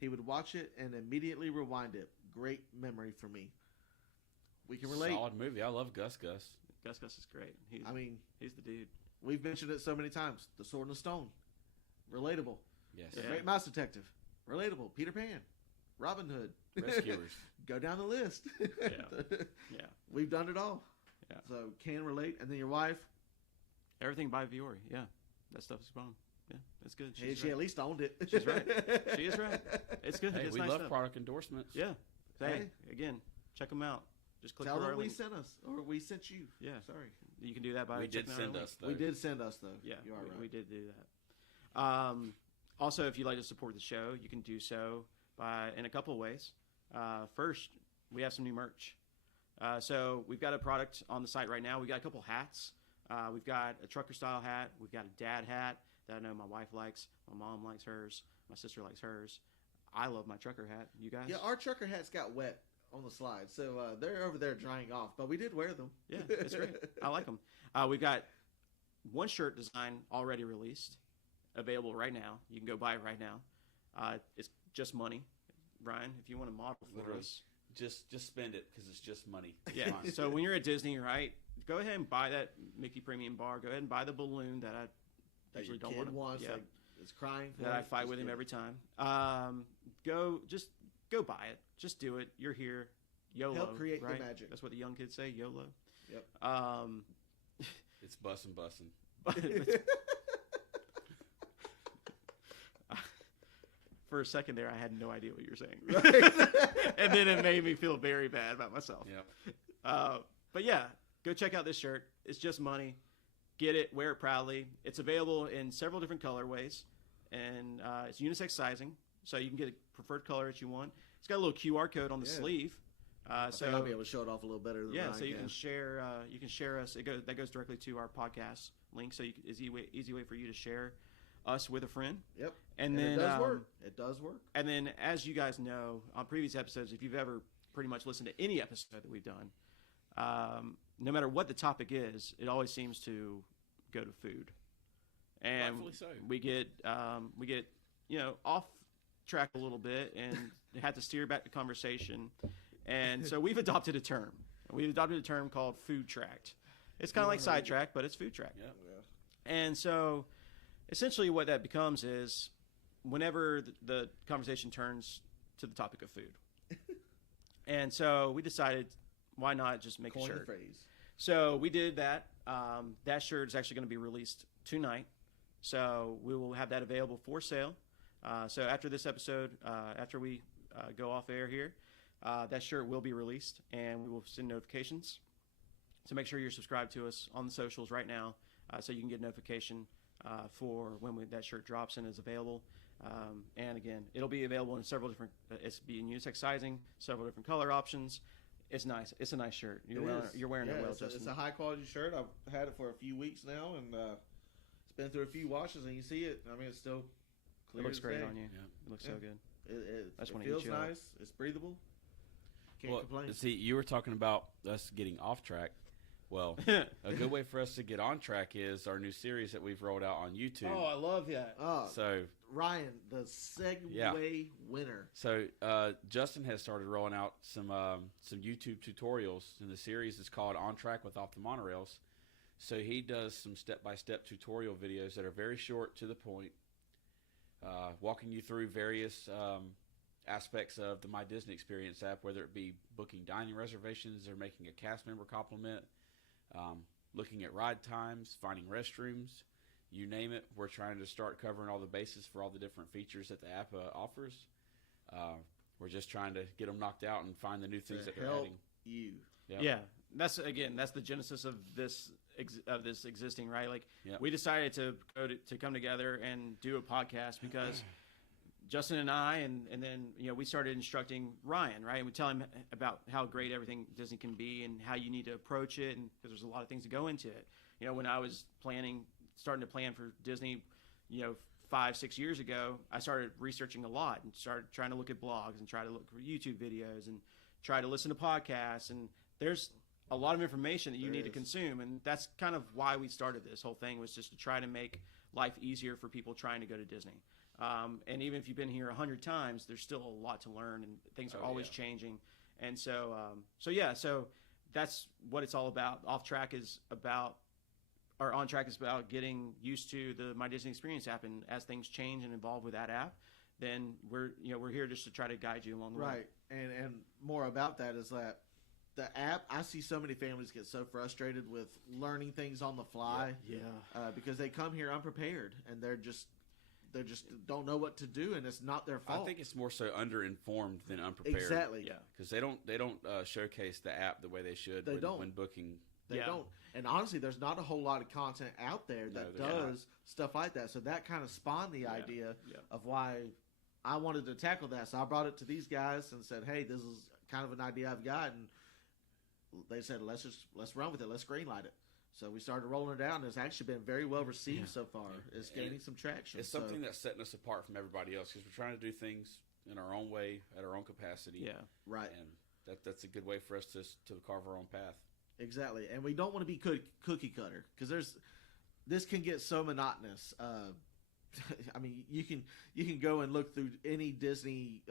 He would watch it and immediately rewind it. Great memory for me. We can relate. Solid movie. I love Gus Gus. Gus is great. He's the dude. We've mentioned it so many times. The Sword and the Stone. Relatable. Yes. Yeah. Great Mouse Detective. Relatable. Peter Pan. Robin Hood. Rescuers. Go down the list. Yeah. We've done it all. Yeah. So can relate. And then your wife, Everything by Viore. Yeah. That stuff is bomb. Yeah. It's good. she She's right. at least owned it. She's right. She is right. It's good. Hey, it's we nice love stuff. product endorsements. Yeah. Hey, Hey. again, check them out. Just click Tell through them our we link. sent us. Or we sent you. Yeah. Sorry. You can do that by We did checking out send our us, though. We did send us, though. Yeah, You are right. we did do that. Also, if you'd like to support the show, you can do so in a couple of ways. First, we have some new merch. So we've got a product on the site right now. We've got a couple hats. We've got a trucker style hat. We've got a dad hat that I know my wife likes. My mom likes hers. My sister likes hers. I love my trucker hat. You guys? Yeah, our trucker hats got wet on the slide, so they're over there drying off, but we did wear them. Yeah, it's great. I like them. We've got one shirt design already released, available right now. You can go buy it right now. It's just money. Ryan, if you want to model for Literally. us. Just spend it because it's just money. Yeah. So when you're at Disney, right, go ahead and buy that Mickey Premium Bar. Go ahead and buy the balloon that I That usually your don't kid want. wants, Yeah. like, is crying for That it. I fight Just with him get every it. time. Go buy it. Just do it. You're here. YOLO. Help create the right? magic. That's what the young kids say. YOLO. Yep. It's bussin'. For a second there, I had no idea what you were saying. Right. And then it made me feel very bad about myself. Yeah. But yeah, go check out this shirt. It's just money. Get it. Wear it proudly. It's available in several different colorways. And it's unisex sizing. so you can get a preferred color that you want. It's got a little QR code on the sleeve. I think I'll be able to show it off a little better than Ryan so you can. You can share us. That goes directly to our podcast link, so it's easy way for you to share us with a friend. Yep. And then it does work. It does work. And then, as you guys know, on previous episodes, if you've ever pretty much listened to any episode that we've done, no matter what the topic is, it always seems to go to food. And Rightfully so. we get off track a little bit and had to steer back the conversation. And so we've adopted a term. We've adopted a term called food tracked. It's kind of like sidetrack, but it's food track. Yeah. And so essentially what that becomes is whenever the conversation turns to the topic of food. And so we decided, why not just make a Coin shirt? the phrase. So we did that. That shirt is actually going to be released tonight. So we will have that available for sale. So after this episode, after we go off air here, that shirt will be released, and we will send notifications. So make sure you're subscribed to us on the socials right now, so you can get notification for when that shirt drops and is available. And again, it'll be available in several different. It's being unisex sizing, several different color options. It's nice. It's a nice shirt. You're wearing it well, Justin. It's a high quality shirt. I've had it for a few weeks now, and it's been through a few washes, and you see it. I mean, it's still clear. It looks great day. on you. Yeah. It looks so good. It feels nice. It's breathable. Can't complain. See, you were talking about us getting off track. Well, a good way for us to get on track is our new series that we've rolled out on YouTube. Oh, I love that. So Ryan, the Segway winner. So Justin has started rolling out some YouTube tutorials, and the series is called On Track with Off the Monorails. So he does some step-by-step tutorial videos that are very short, to the point, walking you through various aspects of the My Disney Experience app, whether it be booking dining reservations or making a cast member compliment, looking at ride times, finding restrooms, you name it. We're trying to start covering all the bases for all the different features that the app offers. We're just trying to get them knocked out and find the new things that they're adding. You. Yep. Yeah, that's the genesis of this existing, right? Like Yep. we decided to come together and do a podcast because Justin and I, and then we started instructing Ryan, right? And we tell him about how great everything Disney can be and how you need to approach it, and because there's a lot of things that go into it. When I was starting to plan for Disney, 5-6 years ago, I started researching a lot and started trying to look at blogs and try to look for YouTube videos and try to listen to podcasts. And there's a lot of information that you need to consume, and that's kind of why we started this whole thing, was just to try to make life easier for people trying to go to Disney. And even if you've been here 100 times, there's still a lot to learn, and things are always changing. And so that's what it's all about. On Track is about getting used to the My Disney Experience app, and as things change and evolve with that app, then we're here just to try to guide you along the way. Right, and more about that is that the app, I see so many families get so frustrated with learning things on the fly, because they come here unprepared, and they're just don't know what to do, and it's not their fault. I think it's more so underinformed than unprepared. Exactly. Yeah. Because they don't showcase the app the way they should when booking. They don't. And honestly, there's not a whole lot of content out there that does stuff like that. So that kind of spawned the idea of why I wanted to tackle that. So I brought it to these guys and said, hey, this is kind of an idea I've got. And they said, let's run with it. Let's greenlight it. So we started rolling it out, and it's actually been very well received so far. It's gaining some traction. It's something that's setting us apart from everybody else, because we're trying to do things in our own way, at our own capacity. Yeah. Right. And that's a good way for us to carve our own path. Exactly. And we don't want to be cookie cutter, because this can get so monotonous. I mean, you can go and look through any Disney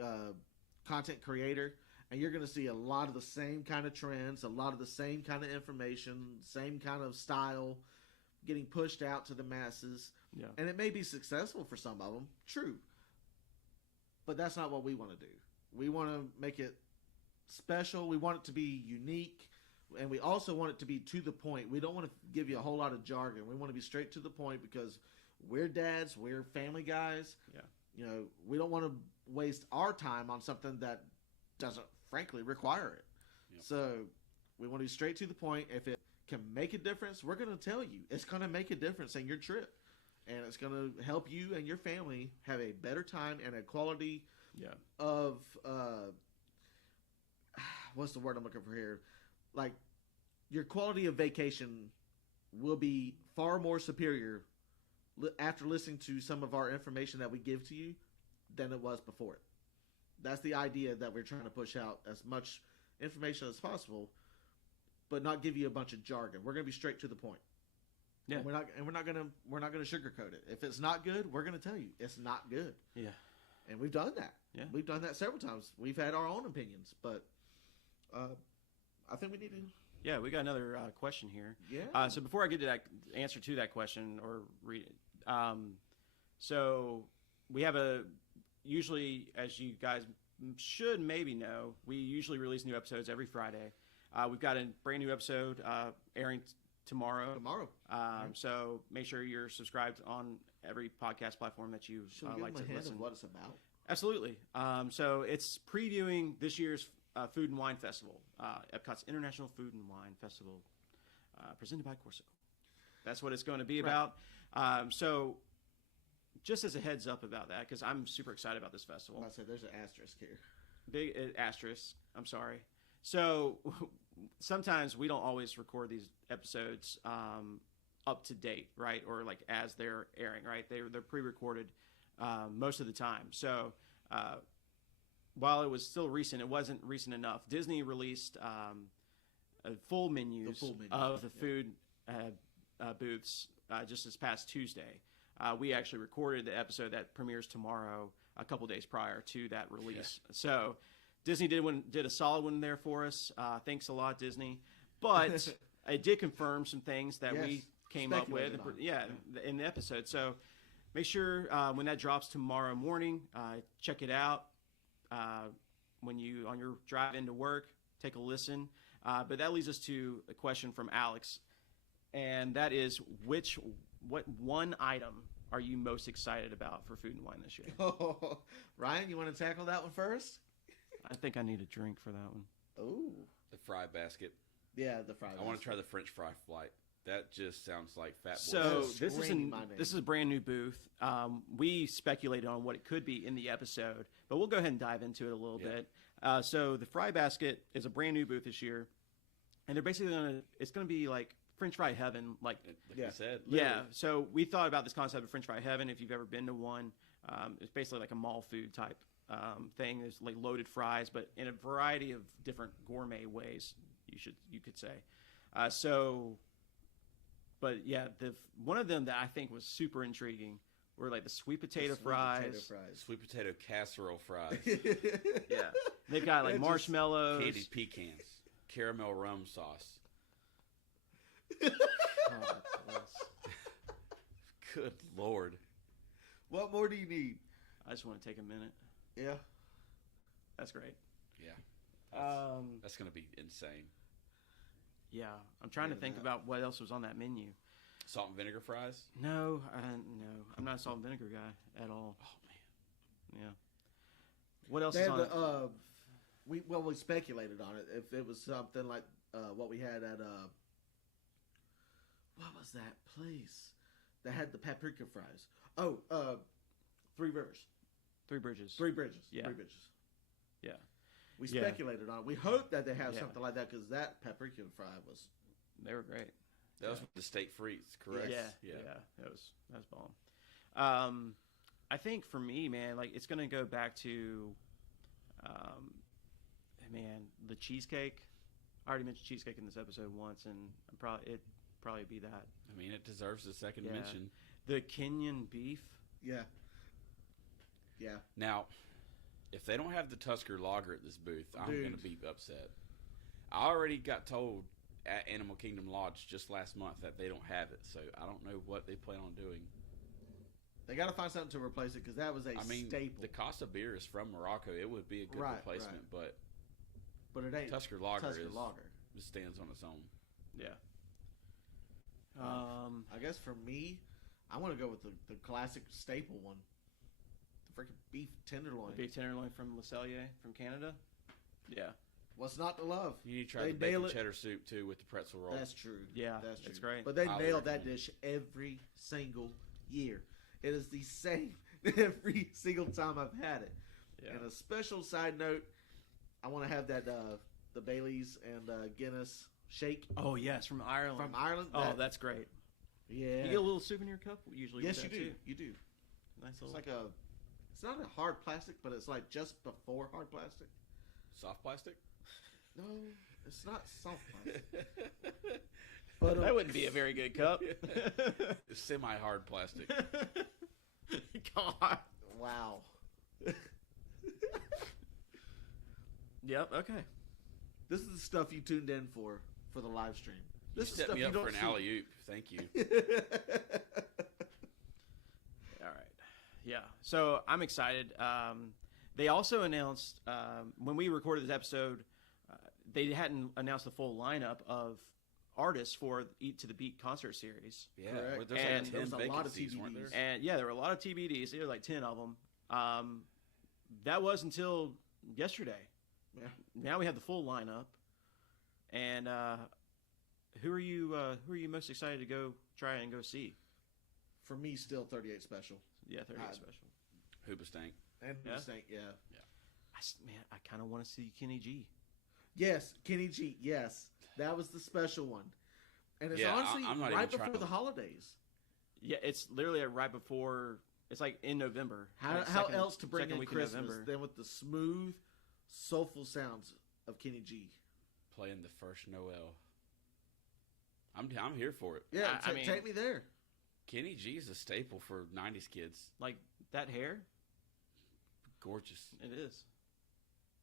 content creator, and you're going to see a lot of the same kind of trends, a lot of the same kind of information, same kind of style getting pushed out to the masses. Yeah. And it may be successful for some of them, true. But that's not what we want to do. We want to make it special. We want it to be unique. And we also want it to be to the point. We don't want to give you a whole lot of jargon. We want to be straight to the point, because we're dads, we're family guys. Yeah. We don't want to waste our time on something that doesn't, frankly, require it. Yep. So we want to be straight to the point. If it can make a difference, we're going to tell you. It's going to make a difference in your trip. and it's going to help you and your family have a better time and a quality Yeah. of what's the word I'm looking for here? Like, your quality of vacation will be far more superior after listening to some of our information that we give to you than it was before it. That's the idea that we're trying to push out, as much information as possible, but not give you a bunch of jargon. We're going to be straight to the point. Yeah. And we're not going to sugarcoat it. If it's not good, we're going to tell you it's not good. Yeah. And we've done that. Yeah. We've done that several times. We've had our own opinions, but I think we need to. Yeah, we got another question here. Yeah. So before I get to that answer to that question or read it, so we have usually, as you guys should maybe know, we usually release new episodes every Friday. We've got a brand new episode airing tomorrow. So make sure you're subscribed on every podcast platform that you like to listen. Of what it's about. Absolutely. So it's previewing this year's Food and Wine Festival, Epcot's International Food and Wine Festival, presented by Corso. That's what it's going to be about. So just as a heads up about that, because I'm super excited about this festival. I said there's an asterisk here. Big asterisk. I'm sorry. So sometimes we don't always record these episodes up to date, right? Or like as they're airing, right? They're pre-recorded most of the time. So while it was still recent, it wasn't recent enough. Disney released full menus of the food booths just this past Tuesday. We actually recorded the episode that premieres tomorrow, a couple days prior to that release. Yeah. So Disney did a solid one there for us. Thanks a lot, Disney. But it did confirm some things that we came up with, in the episode. So make sure when that drops tomorrow morning, check it out. When you on your drive into work, take a listen. But that leads us to a question from Alex, and that is what one item are you most excited about for Food and Wine this year? Oh, Ryan, you want to tackle that one first? I think I need a drink for that one. Oh, the fry basket. Yeah, the fry basket. I want to try the French fry flight. That just sounds like Fat Boy. So this is a brand new booth. We speculated on what it could be in the episode, but we'll go ahead and dive into it a little bit. So the Fry Basket is a brand new booth this year, and they're basically it's going to be like French fry heaven, like you said. Literally. Yeah. So we thought about this concept of French fry heaven. If you've ever been to one, it's basically like a mall food type thing. There's like loaded fries, but in a variety of different gourmet ways. You could say. But yeah, one of them that I think was super intriguing were like the sweet potato fries. Sweet potato casserole fries. Yeah. They've got like marshmallows. Candied pecans. Caramel rum sauce. Good Lord. What more do you need? I just want to take a minute. Yeah. That's great. Yeah. That's going to be insane. Yeah, I'm trying to think about what else was on that menu. Salt and vinegar fries? No, I'm not a salt and vinegar guy at all. Oh man, yeah. What else is on? We speculated on it. If it was something like what we had at what was that place that had the paprika fries? Oh, Three Rivers. Three Bridges. Yeah. Three Bridges. Yeah. We speculated on it. We hope that they have something like that because that paprika fry they were great. That was with the steak frites, correct? Yeah. That was bomb. I think for me, man, like it's gonna go back to, the cheesecake. I already mentioned cheesecake in this episode once, and it'd probably be that. I mean, it deserves a second mention. The Kenyan beef. Yeah. Now, if they don't have the Tusker Lager at this booth, I'm going to be upset. I already got told at Animal Kingdom Lodge just last month that they don't have it, so I don't know what they plan on doing. They got to find something to replace it because that was a staple. The Casa beer is from Morocco. It would be a good replacement, but it ain't Tusker Lager Lager. It stands on its own. Yeah. I guess for me, I want to go with the classic staple one. Freaking beef tenderloin. The beef tenderloin from Le Cellier from Canada. Yeah. What's not to love? You need to try the bacon cheddar soup too with the pretzel roll. That's true. Yeah, that's true. It's great. But they nailed that dish every single year. It is the same every single time I've had it. Yeah. And a special side note, I want to have that the Baileys and Guinness shake Oh yes, from Ireland. from Ireland. Oh, that's great. yeah. You get a little souvenir cup usually. Yes, with you that do. Too. You do. Nice It's little. like a. It's not a hard plastic, but it's like just before hard plastic. Soft plastic? No, it's not soft plastic. But That wouldn't be a very good cup. Semi-hard plastic. God. wow. Yep. Okay. This is the stuff you tuned in for the live stream. This You is set stuff me you up don't for an see. alley-oop. Thank you. All right. Yeah. So I'm excited. They also announced when we recorded this episode, they hadn't announced the full lineup of artists for Eat to the Beat concert series. Yeah, Correct. well, there's And like there 10 was a lot of vacancies, weren't there? TBDs. And yeah, there were a lot of TBDs. There were like 10 of them. That was until yesterday. Yeah. Now we have the full lineup. And who are you most excited to go try and go see? For me, still 38 special. Yeah, 38 Uh, special. Hoobastank. And Yeah? Mustang, yeah. Man, I kind of want to see Kenny G. Yes, Kenny G. Yes, that was the special one, and it's Yeah, honestly I'm not right even before trying- the holidays. Yeah, it's literally right before. It's like in November. How, like how second- else to bring second in week Christmas in November. than with the smooth, soulful sounds of Kenny G? Playing the first Noel. I'm here for it. Yeah, I mean- take me there. Kenny G is a staple for 90s kids. Like that hair, Gorgeous. it is.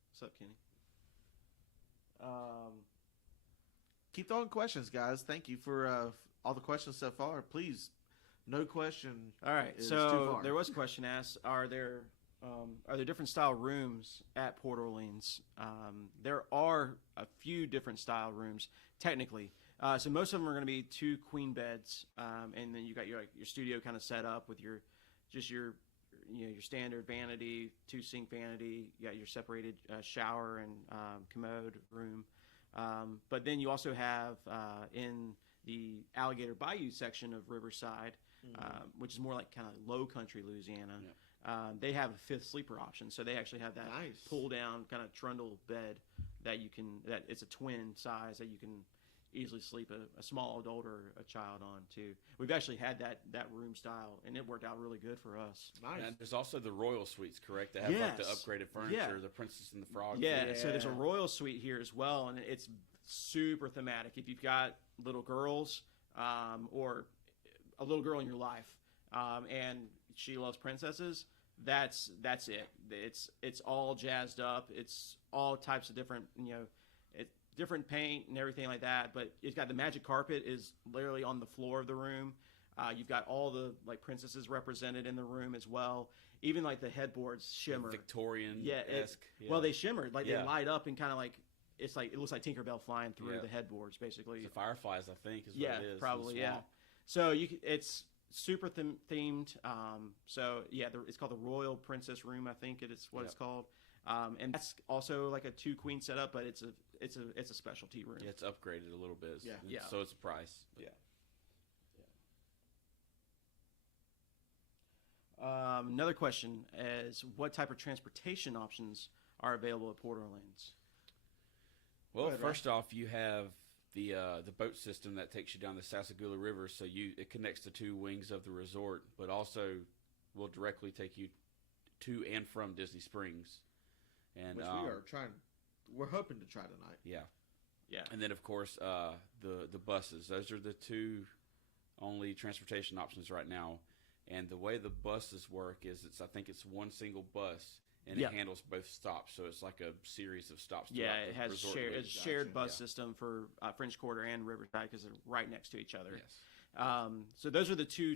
What's up, Kenny? Keep throwing questions, guys. Thank you for all the questions so far. Please, no question. All right, is too so far. there was a question asked: Are there different style rooms at Port Orleans? There are a few different style rooms, technically. So most of them are going to be 2 queen beds, and then you got your studio kind of set up with your standard vanity, 2 sink vanity. You got your separated shower and commode room. But then you also have in the Alligator Bayou section of Riverside, which is more like kind of low country Louisiana. They have a 5th sleeper option, so they actually have that Nice. pull down kind of trundle bed that it's a twin size that you can easily sleep a small adult or a child on too. We've actually had that room style, and it worked out really good for us. Nice. And there's also the Royal Suites, correct? They have like the Yes. upgraded furniture, Yeah. the Princess and the Frog. Yeah, thing. so there's a Yeah. royal suite here as well, and it's super thematic. If you've got little girls or a little girl in your life, and she loves princesses, that's it. It's all jazzed up. It's all types of different different paint and everything like that. But it's got the magic carpet is literally on the floor of the room. You've got all the like princesses represented in the room as well. Even like the headboards shimmer. Victorian Yeah, esque. Well, they shimmered, like Yeah. they light up and kind of like it looks like Tinkerbell flying through Yeah. the headboards, basically. The fireflies, I think, is Yeah, what it is. in the probably, yeah. swamp. So it's super themed. So yeah, it's called the Royal Princess Room, I think it is what it's Yep. called. And that's also like a 2 queen setup, but it's a specialty room. Yeah, it's upgraded a little bit. Yeah. Yeah. So it's a price. Yeah. Another question is, what type of transportation options are available at Port Orleans? Well, Go ahead, first off, you have the boat system that takes you down the Sassagoula River, so it connects the 2 wings of the resort, but also will directly take you to and from Disney Springs. And Which we're hoping to try tonight. yeah, Yeah. and then of course the buses. Those are the 2 only transportation options right now. And the way the buses work is I think it's one single bus, and Yeah. it handles both stops. So it's like a series of stops. Yeah, throughout it the has resort shared loop. shared bus Yeah. system for French Quarter and Riverside because they're right next to each other. Yes. So those are the 2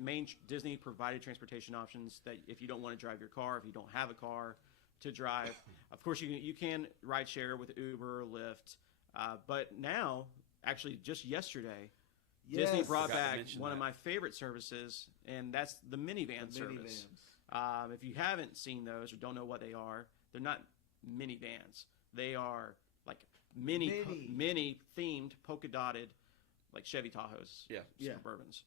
main Disney provided transportation options that if you don't want to drive your car, if you don't have a car to drive, of course you can ride share with Uber or Lyft. But now, actually just yesterday, Disney Yes. brought Forgot to back mention one of that. my favorite services, and that's the minivan The service. minivans. If you haven't seen those or don't know what they are, they're not minivans. They are like mini themed polka dotted, like Chevy Tahoes. Yeah. Yeah. Suburbans.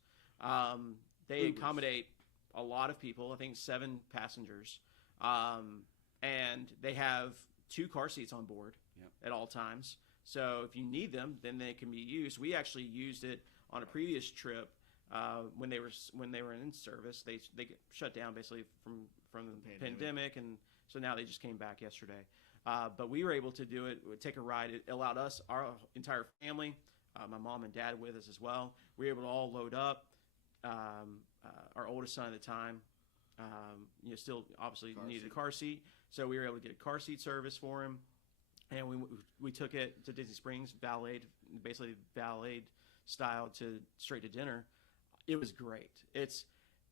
they Ubers. accommodate a lot of people. I think 7 passengers, and they have 2 car seats on board at all times. So if you need them, then they can be used. We actually used it on a previous trip when they were in service. They shut down basically from the pandemic, and so now they just came back yesterday. But we were able to do it, take a ride. It allowed us, our entire family, my mom and dad with us as well. We were able to all load up. Our oldest son at the time, still obviously needed a car seat, so we were able to get a car seat service for him, and we took it to Disney Springs, basically valet style straight to dinner. It was great. It's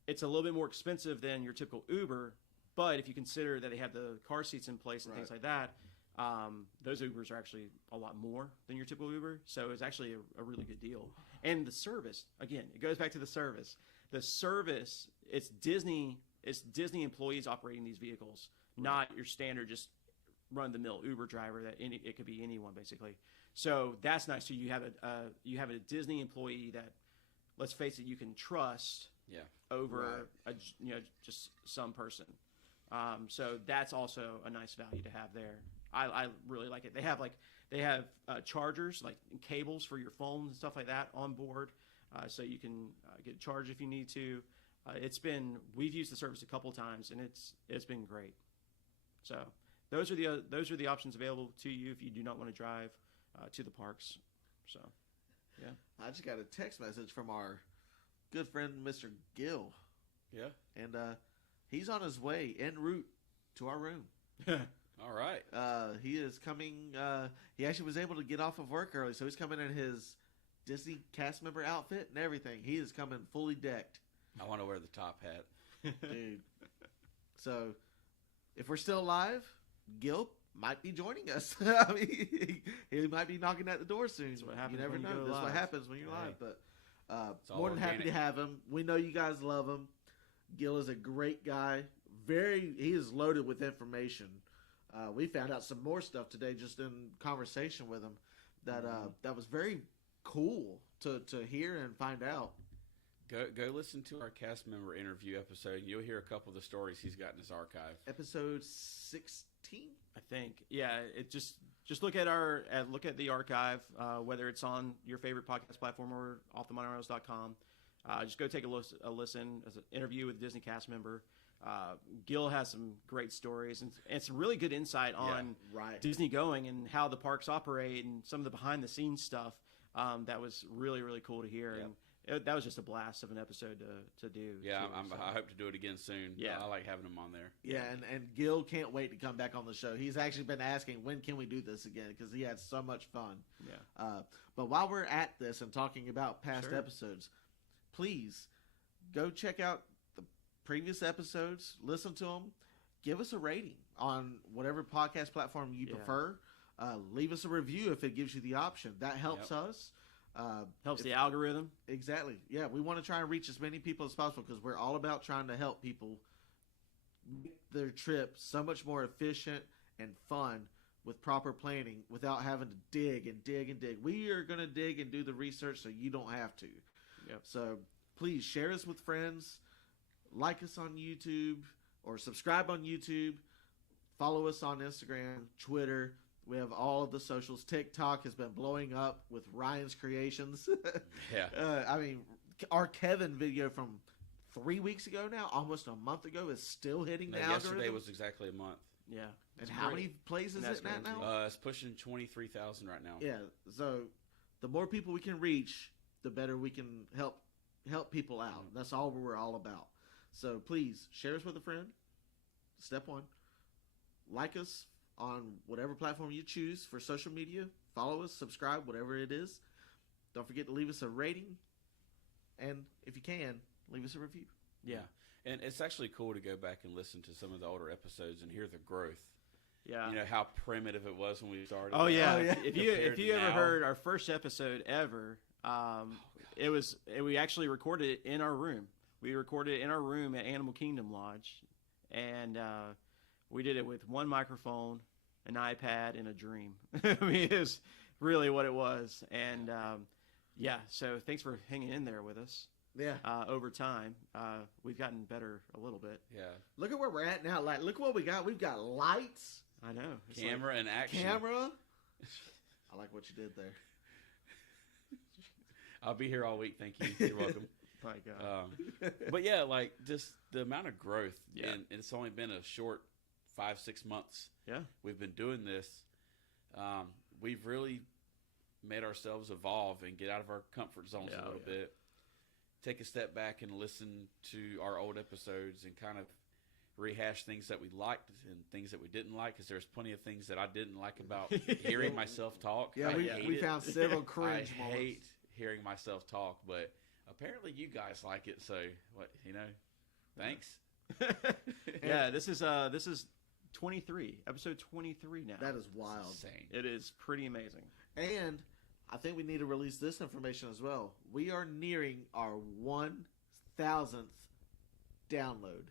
a little bit more expensive than your typical Uber, but if you consider that they have the car seats in place and things like that, those Ubers are actually a lot more than your typical Uber. So it's actually a really good deal. And the service, again, it goes back to the service. The service, it's Disney employees operating these vehicles, not your standard just run-of-the-mill Uber driver. It could be anyone basically. So that's nice. So you have a Disney employee that, let's face it, you can trust over just some person. So that's also a nice value to have there. I really like it. They have chargers, like cables for your phones and stuff like that on board, so you can get charged if you need to. We've used the service a couple times, and it's been great. So those are the options available to you if you do not want to drive to the parks. So yeah, I just got a text message from our good friend Mr. Gill. Yeah, and he's on his way en route to our room. All right. He is coming. He actually was able to get off of work early, so he's coming in his Disney cast member outfit and everything. He is coming fully decked. I want to wear the top hat, dude. So, if we're still alive, Gil might be joining us. I mean, he might be knocking at the door soon. That's what happens. You never know. That's what happens when you're live. But more than organic. happy to have him. We know you guys love him. Gil is a great guy. He is loaded with information. We found out some more stuff today just in conversation with him that was very cool to hear and find out. Go listen to our cast member interview episode, and you'll hear a couple of the stories he's got in his archive. Episode 16, I think. Yeah, it just look at the archive, whether it's on your favorite podcast platform or offthemonorails.com. Just go take a listen as an interview with a Disney cast member. Gil has some great stories and some really good insight on Disney going and how the parks operate and some of the behind the scenes stuff. That was really, really cool to hear. Yeah. And that was just a blast of an episode to do. Yeah, I hope to do it again soon. Yeah. I like having him on there. Yeah, and Gil can't wait to come back on the show. He's actually been asking, when can we do this again? Because he had so much fun. Yeah. But while we're at this and talking about past episodes, please go check out the previous episodes, listen to them, give us a rating on whatever podcast platform you prefer. Leave us a review if it gives you the option. That helps us. Helps the algorithm. Exactly. Yeah, we want to try and reach as many people as possible because we're all about trying to help people make their trip so much more efficient and fun with proper planning without having to dig and dig and dig. We are going to dig and do the research so you don't have to. Yep. So please share us with friends, like us on YouTube, or subscribe on YouTube, follow us on Instagram, Twitter. We have all of the socials. TikTok has been blowing up with Ryan's creations. Yeah. I mean, our Kevin video from 3 weeks ago now, almost a month ago, is still hitting the algorithm. Yesterday was exactly a month. Yeah. And how many plays is it at now? It's pushing 23,000 right now. Yeah. So the more people we can reach, the better we can help people out. That's all we're all about. So please share us with a friend. Step 1. Like us on whatever platform you choose for social media. Follow us, subscribe, whatever it is. Don't forget to leave us a rating. And if you can, leave us a review. Yeah. And it's actually cool to go back and listen to some of the older episodes and hear the growth. Yeah. You know, how primitive it was when we started. Oh, yeah. Oh, yeah. If you ever heard our first episode ever, we actually recorded it in our room. We recorded it in our room at Animal Kingdom Lodge. And we did it with one microphone, an iPad, and a dream. I mean, it was really what it was. And, so thanks for hanging in there with us. over time. We've gotten better a little bit. Yeah. Look at where we're at now. Like, look what we got. We've got lights, I know. It's Camera and action. camera. I like what you did there. I'll be here all week. Thank you. You're welcome. My God. But yeah, like just the amount of growth, Yeah. and it's only been a short 5-6 months. Yeah. We've been doing this. We've really made ourselves evolve and get out of our comfort zones a little bit. Take a step back and listen to our old episodes and kind of rehash things that we liked and things that we didn't like, because there's plenty of things that I didn't like about hearing myself talk. Yeah, I we hate found it. several cringe I moments. hate hearing myself talk, but apparently you guys like it. So thanks. Yeah, this is 23, episode 23 now. That is wild. Insane. It is pretty amazing. And I think we need to release this information as well. We are nearing our 1,000th download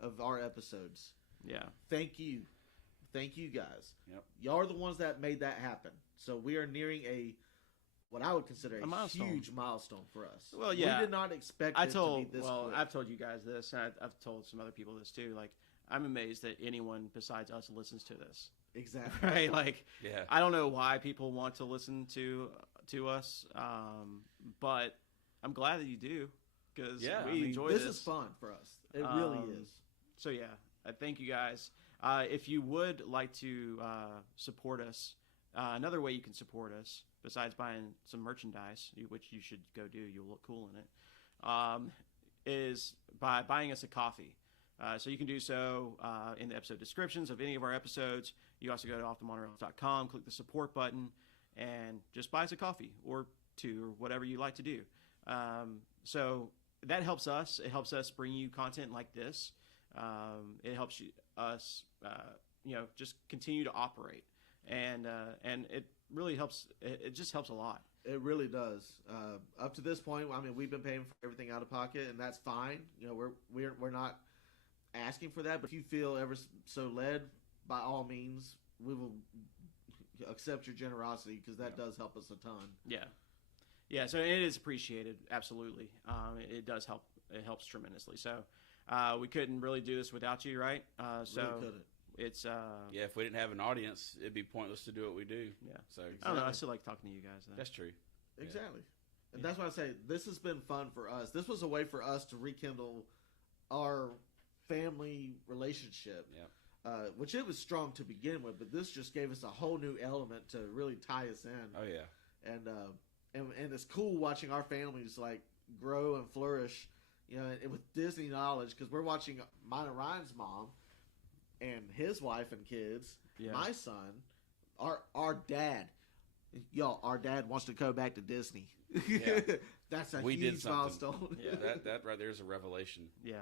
of our episodes. Yeah. Thank you. Thank you guys. Yep. Y'all are the ones that made that happen. So we are nearing what I would consider a milestone. huge milestone for us. Well, yeah. We did not expect it to be this quick. I've told you guys this, and I've told some other people this too. Like, I'm amazed that anyone besides us listens to this. Exactly. Right? Like, Yeah. I don't know why people want to listen to us, but I'm glad that you do, because we enjoy this. This is fun for us. It really is. So yeah, I thank you guys. If you would like to support us, another way you can support us, besides buying some merchandise, which you should go do, you'll look cool in it, is by buying us a coffee. So you can do so in the episode descriptions of any of our episodes. You also go to offthemonorails.com, click the support button, and just buy us a coffee or two or whatever you like to do. So that helps us. It helps us bring you content like this. It helps us just continue to operate, and it really helps. It just helps a lot. It really does. Up to this point, I mean, we've been paying for everything out of pocket, and that's fine. You know, we're not asking for that. But if you feel ever so led, by all means, we will accept your generosity, because that does help us a ton. Yeah. So it is appreciated. Absolutely. It does help. It helps tremendously. So. We couldn't really do this without you, right? So really couldn't. It's if we didn't have an audience, it'd be pointless to do what we do. Yeah. So I don't know. I still like talking to you guys, though. that's true. Exactly. And that's why I say this has been fun for us. This was a way for us to rekindle our family relationship. Yeah. Which it was strong to begin with, but this just gave us a whole new element to really tie us in. Oh yeah. And it's cool watching our families like grow and flourish. You know, and with Disney knowledge, because we're watching mine and Ryan's mom and his wife and kids, my son, our dad. Y'all, our dad wants to go back to Disney. Yeah. That's a We did huge something. milestone. Yeah, that right there is a revelation. Yeah.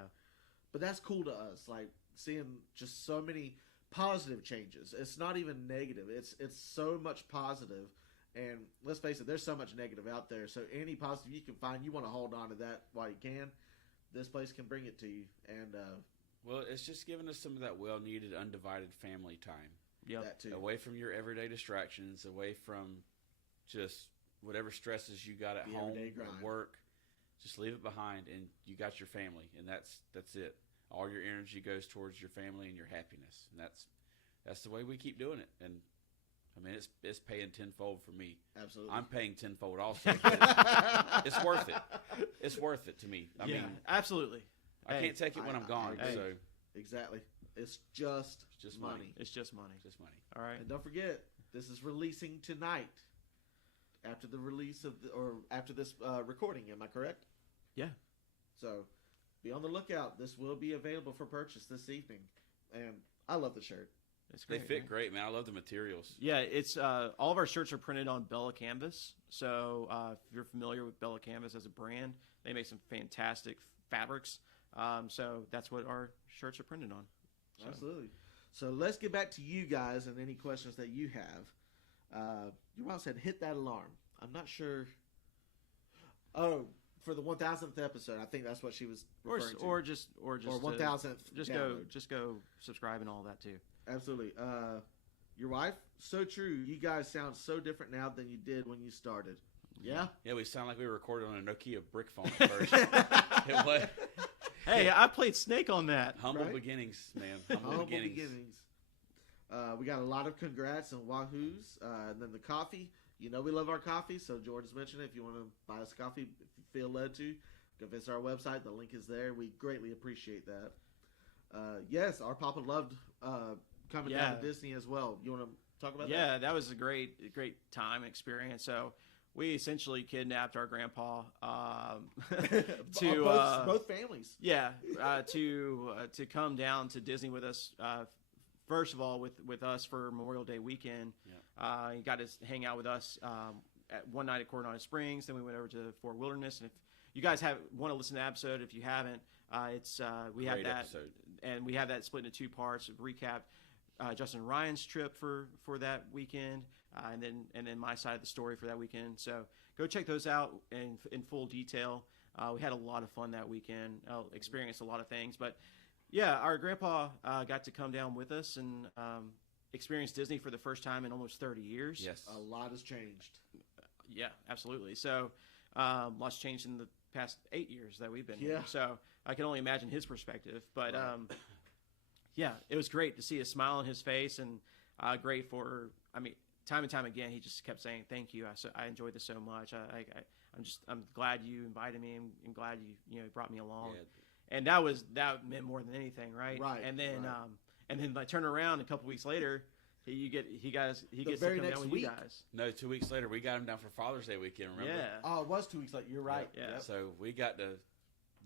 But that's cool to us, like seeing just so many positive changes. It's not even negative. It's so much positive. And let's face it, there's so much negative out there. So any positive you can find, you want to hold on to that while you can. This place can bring it to you. And well, it's just giving us some of that well-needed, undivided family time. Yeah. that too. Away from your everyday distractions, away from just whatever stresses you got at The home everyday or grind. work. Just leave it behind, and you got your family, and that's it. All your energy goes towards your family and your happiness, and that's the way we keep doing it. And I mean, it's paying tenfold for me. Absolutely. I'm paying tenfold also. It's worth it. It's worth it to me. I mean, absolutely. I can't take it when I'm gone. I agree. So Exactly. It's just money. It's just money. Just money. All right. And don't forget, this is releasing tonight. After the release of after this recording, am I correct? Yeah. So, be on the lookout. This will be available for purchase this evening, and I love the shirt. It's They great. fit right? great, man. I love the materials. Yeah, it's all of our shirts are printed on Bella Canvas. So if you're familiar with Bella Canvas as a brand, they make some fantastic fabrics. So that's what our shirts are printed on. So. Absolutely. So let's get back to you guys and any questions that you have. Your mom said, "Hit that alarm." I'm not sure. Oh, for the 1,000th episode, I think that's what she was referring to. Or 1,000th. Just go subscribe and all that too. Absolutely. Your wife, so true. You guys sound so different now than you did when you started. Yeah. Yeah, we sound like we were recording on a Nokia brick phone at first. It was Hey, I played Snake on that. humble Right? beginnings, man. Humble beginnings. We got a lot of congrats and wahoos. And then the coffee. You know we love our coffee, so Jordan's mentioned it. If you want to buy us coffee, if you feel led to, go visit our website. The link is there. We greatly appreciate that. Yes, our Papa loved coming down to Disney as well. You want to talk about that? Yeah, that was a great time and experience. So we essentially kidnapped our grandpa to both families. Yeah, to come down to Disney with us. First of all, with us for Memorial Day weekend. Yeah. He got to hang out with us at one night at Coronado Springs. Then we went over to Fort Wilderness. And if you guys want to listen to the episode, if you haven't, it's we have Great that, episode. and we have that split into two parts. Recap Justin and Ryan's trip for that weekend, and then my side of the story for that weekend. So go check those out in full detail. We had a lot of fun that weekend. Experienced a lot of things, but yeah, our grandpa got to come down with us and experience Disney for the first time in almost 30 years. Yes. A lot has changed. Yeah, absolutely. So lots changed in the past 8 years that we've been here. So I can only imagine his perspective. But yeah, it was great to see a smile on his face, and great for, I mean, time and time again, he just kept saying, thank you. I enjoyed this so much. I'm glad you invited me and glad you brought me along. Yeah. And that meant more than anything, right? Right. And then I turn around a couple weeks later, he gets to very come next down with week. you guys. No, 2 weeks later, we got him down for Father's Day weekend, remember? Yeah. Oh, it was 2 weeks later. You're right. Yeah. So we got to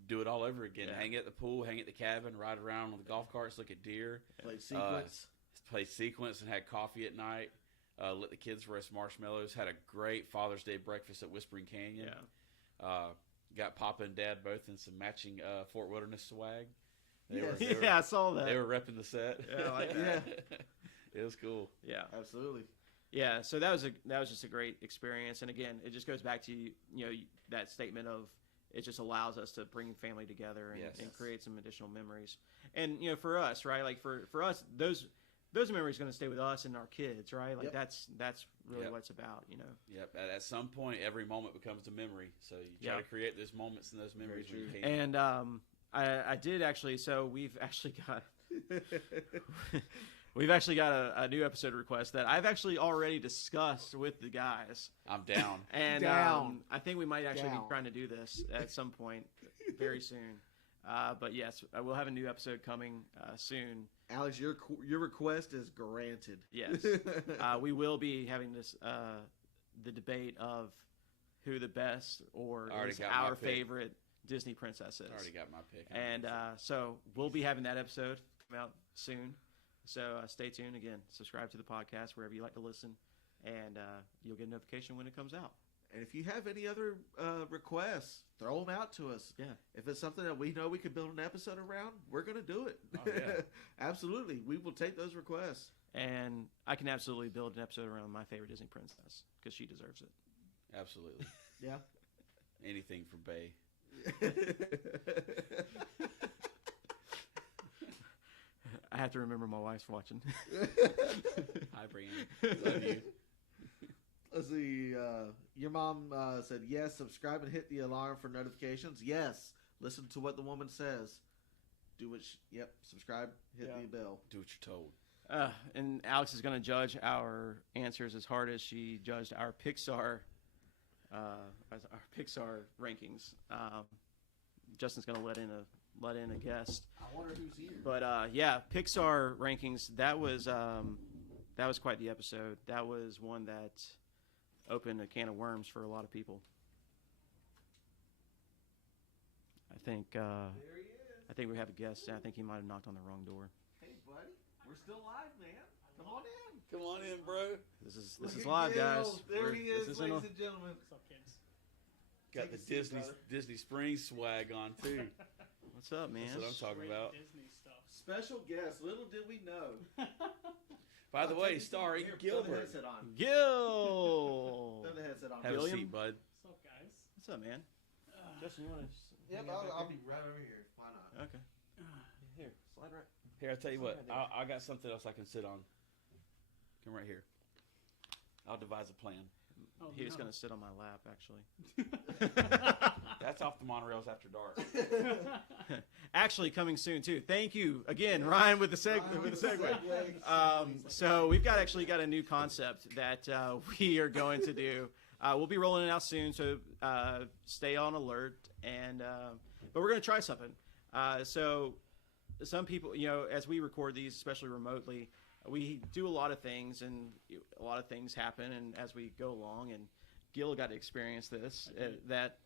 do it all over again. Yeah. Hang at the pool, hang at the cabin, ride around on the golf carts, look at deer. Played sequence. Played sequence and had coffee at night. Let the kids roast marshmallows. Had a great Father's Day breakfast at Whispering Canyon. Yeah. Got Papa and Dad both in some matching Fort Wilderness swag. I saw that. They were repping the set. Yeah, I like that. It was cool. Yeah. Absolutely. Yeah, so that was just a great experience, and again, it just goes back to that statement of it just allows us to bring family together and create some additional memories. And for us, right? Like for us, those memories are going to stay with us and our kids, right? Like that's really what it's about, Yep. At some point, every moment becomes a memory. So you try to create those moments and those memories when you can. And I did actually. So we've actually got. We've actually got a new episode request that I've actually already discussed with the guys. I'm down. And Down. I think we might actually Down. be trying to do this at some point very soon. But yes, we'll have a new episode coming soon. Alex, your request is granted. Yes. We will be having this the debate of who the best or is our favorite Disney princess is. I already got my pick. And so we'll be having that episode come out soon. So stay tuned. Again, subscribe to the podcast wherever you like to listen, and you'll get a notification when it comes out. And if you have any other requests, throw them out to us. Yeah. If it's something that we know we could build an episode around, we're going to do it. Oh, yeah. Absolutely. We will take those requests. And I can absolutely build an episode around my favorite Disney princess because she deserves it. Absolutely. Yeah. Anything for Bay. I have to remember my wife's watching. Hi, Brianna. Love you. Let's see. Your mom said, yes, subscribe and hit the alarm for notifications. Yes. Listen to what the woman says. Do what subscribe, hit the bell. Do what you're told. And Alex is going to judge our answers as hard as she judged our Pixar rankings. Justin's going to let in a guest. I wonder who's here. But Pixar rankings. That was quite the episode. That was one that opened a can of worms for a lot of people. I think There he is. I think we have a guest. I think he might have knocked on the wrong door. Hey, buddy. We're still live, man. Come on in. Come on in, bro. This is Look at live, Gil. guys. There he is, this ladies and gentlemen. What's up, kids? Got Take the a seat, brother. Disney Springs swag on, too. What's up, man? That's what I'm talking Great about. Disney stuff. Special guest. Little did we know. By the way, Here, starring Throw the Gilbert. headset on. Gil. Throw the headset on. Have a William? seat, bud. What's up, guys? What's up, man? Justin, you want to? Yep, I'll be right over here. Why not? Okay. Here, slide right. Here, I'll tell you what. Right there. I got something else I can sit on. Come right here. I'll devise a plan. Oh, He was no. going to sit on my lap, actually. That's off the Monorails after dark. Actually, coming soon too. Thank you again, Ryan, with the segue. So we've got a new concept that we are going to do. We'll be rolling it out soon, so stay on alert. And but we're going to try something. So some people, as we record these, especially remotely, we do a lot of things, and a lot of things happen. And as we go along, and Gil got to experience this, that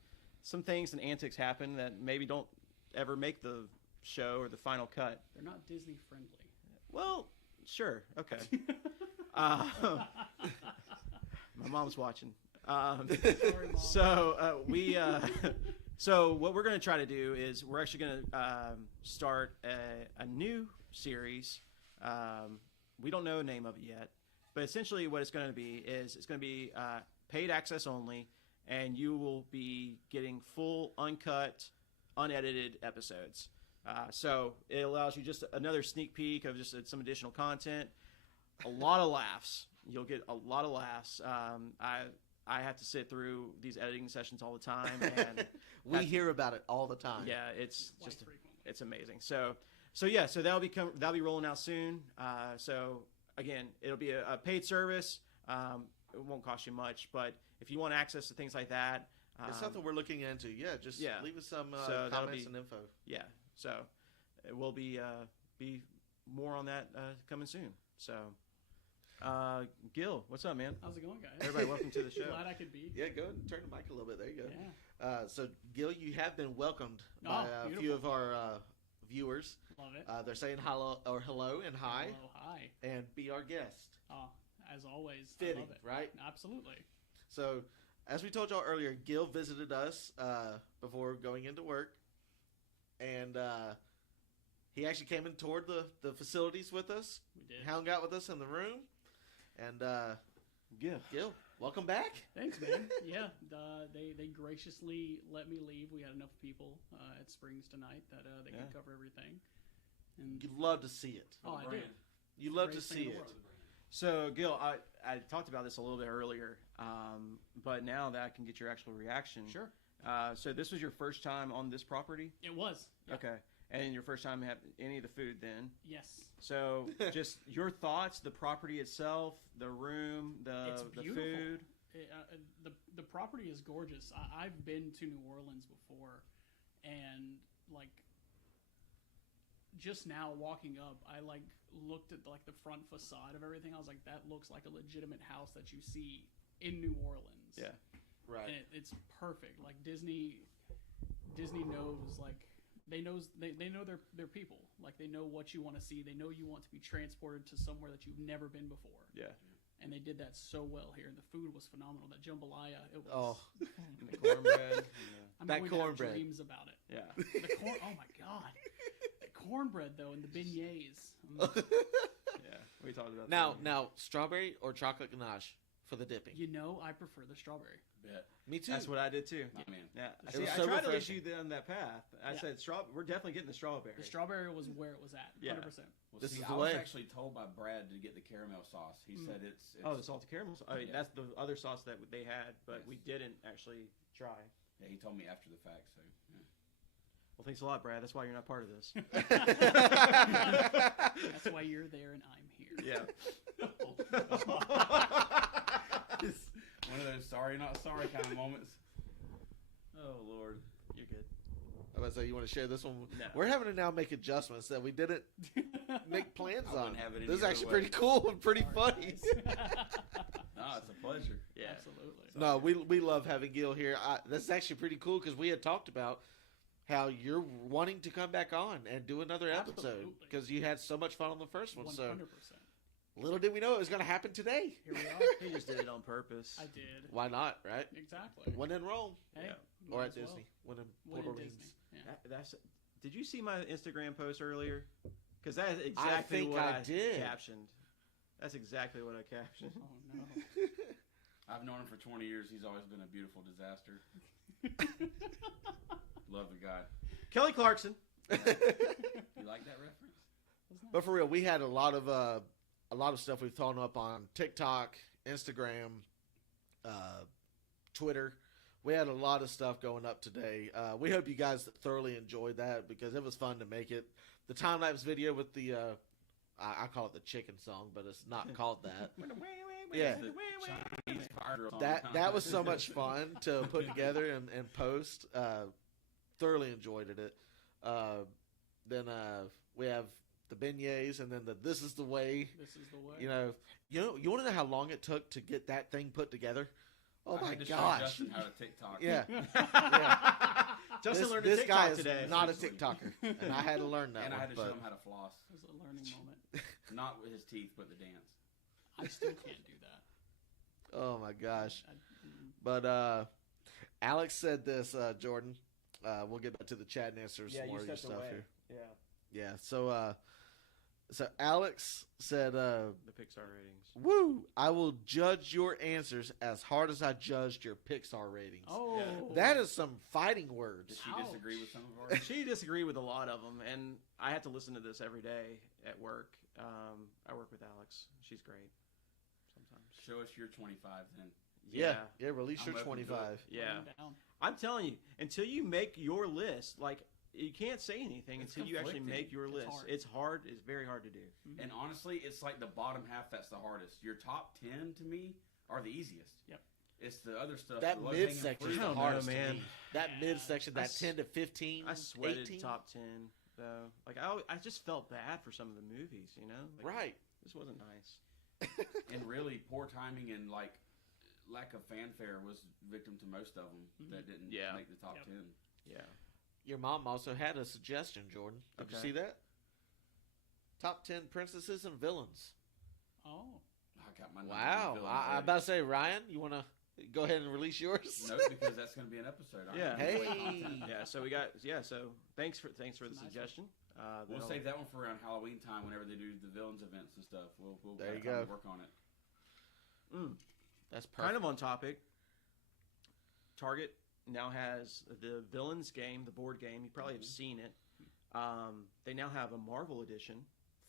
some things and antics happen that maybe don't ever make the show or the final cut. They're not Disney friendly. Well, sure, okay. My mom's watching. Sorry, Mom. So what we're going to try to do is we're actually going to start a new series. We don't know the name of it yet, but essentially what it's going to be is it's going to be paid access only, and you will be getting full, uncut, unedited episodes. So it allows you just another sneak peek of just some additional content. A lot of laughs. You'll get a lot of laughs. I have to sit through these editing sessions all the time, and We hear about it all the time. yeah, it's Quite just frequently. it's amazing. So that'll be rolling out soon. So again, it'll be a paid service. It won't cost you much, but if you want access to things like that, It's something we're looking into. Yeah, just Yeah. leave us some So that'll comments be- and info. yeah. So it will be more on that coming soon. So Gil, what's up, man? How's it going, guys? Everybody, welcome to the show. Glad I could be. Yeah, go ahead and turn the mic a little bit. There you go. Yeah, So, Gil, you have been welcomed Oh, by a few beautiful. of our viewers. love it. They're saying hello and hi, Hello, hi. and be our guest. Oh, as always, I Fitting, love it. right? Absolutely. So, as we told y'all earlier, Gil visited us before going into work, and he actually came and toured the facilities with us, We did. hung out with us in the room, and Gil, welcome back. Thanks, man. Yeah, they graciously let me leave. We had enough people at Springs tonight that they Yeah. could cover everything. And You love to see it. oh, I did. You love to Greatest thing see in the it. world. So Gil, I talked about this a little bit earlier, but now that I can get your actual reaction. Sure. So this was your first time on this property? It was. Yeah. Okay. And your first time having any of the food then? Yes. So just your thoughts, the property itself, the room, It's the beautiful. food. The property is gorgeous. I've been to New Orleans before, and like just now walking up, I like looked at like the front facade of everything. I was like, that looks like a legitimate house that you see in New Orleans. Yeah. Right. And it's perfect. Like Disney knows like they know their people. Like they know what you want to see. They know you want to be transported to somewhere that you've never been before. Yeah. And they did that so well here. And the food was phenomenal. That jambalaya, it was. Oh. And the cornbread. I'm that going to have cornbread. dreams about it. Yeah. The corn. Oh my god. The cornbread though, and the beignets. Yeah. We talked about that. Now, strawberry or chocolate ganache for the dipping? You know, I prefer the strawberry. Bet. Me too. That's what I did too. Oh, man. Yeah. It See, was I so tried to lead refreshing. you down that path. I Yeah. said, we're definitely getting the strawberry. The strawberry was where it was at. 100%. Yeah. Well, This see, is I the was way. actually told by Brad to get the caramel sauce. He said it's Oh, the salted caramel. I mean, Yeah. that's the other sauce that they had, but Yes. we didn't actually try. Yeah, he told me after the fact. So yeah. Well, thanks a lot, Brad. That's why you're not part of this. That's why you're there and I'm here. It's one of those sorry not sorry kind of moments. Oh Lord. You're good. I was say you want to share this one. No. We're having to now make adjustments that we didn't make plans I on. wouldn't have it any This is other actually way. pretty cool and pretty Sorry, funny. guys. No, it's a pleasure. Yeah. Absolutely. No, we love having Gil here. That's actually pretty cool because we had talked about how you're wanting to come back on and do another episode Absolutely. because you had so much fun on the first one. 100%. So little did we know it was going to happen today. Here we are. He just did it on purpose. I did. Why not, right? Exactly. When in Rome Hey, Yeah. might or as at well. Disney. When in When Port in Orleans. Disney. Yeah. That's. Did you see my Instagram post earlier? Because that is exactly think what I did. captioned. That's exactly what I captioned. Oh no. I've known him for 20 years. He's always been a beautiful disaster. Love the guy. Kelly Clarkson. You like that reference? But for real, we had a lot of stuff we've thrown up on TikTok, Instagram, Twitter. We had a lot of stuff going up today. We hope you guys thoroughly enjoyed that because it was fun to make it. The time-lapse video with the, I call it the chicken song, but it's not called that. Yeah. That was so much fun to put together and post. Thoroughly enjoyed it. Then we have the beignets, and then the This is the way. This is the way. You want to know how long it took to get that thing put together? Oh I my had to show gosh! Justin how to TikTok. Yeah, Justin learned this TikTok guy is today. not a TikToker, and I had to learn that. And I had to show but him how to floss, It was a learning moment. not with his teeth, but the dance. I still can't do that. oh my gosh! I- But Alex said this, Jordan. We'll get back to the chat and answer some more of your stuff here. Yeah, Yeah. So Alex said, the Pixar ratings. "Woo! I will judge your answers as hard as I judged your Pixar ratings." Oh, Yeah. That is some fighting words. Did she Ouch. disagree with some of ours? She disagreed with a lot of them, and I have to listen to this every day at work. I work with Alex. She's great. Sometimes. Show us your 25 then. Yeah. Release I'm your open to it. 25. Yeah. Write 'em down. I'm telling you, until you make your list, like you can't say anything It's until you actually conflicting. make your It's list. hard. It's hard. It's very hard to do. And honestly, it's like the bottom half that's the hardest. Your top 10 to me are the easiest. Yep. It's the other stuff. That the low-hanging midsection fruit. is I the don't know, hardest to man. me. That Yeah. midsection, I that s- 10 to 15, I sweated 18. top 10 though. Like I just felt bad for some of the movies. Like, Right. This wasn't nice. And really, poor timing and like lack of fanfare was victim to most of them that didn't Yeah. make the top Yep. 10. Yeah. Your mom also had a suggestion, Jordan. Did you Okay. see that? Top 10 princesses and villains. Oh, I got my number Wow. one villain I'm already. about to say, Ryan, you want to go ahead and release yours? No, because that's going to be an episode. aren't Yeah. we? Hey. Content. Yeah. So we got. Yeah. So thanks for the Nice one. suggestion. We'll that'll- save that one for around Halloween time whenever they do the villains events and stuff. We'll There you kinda go. work on it. That's perfect. Kind of on topic. Target now has the Villains game, the board game. You probably have seen it. They now have a Marvel edition,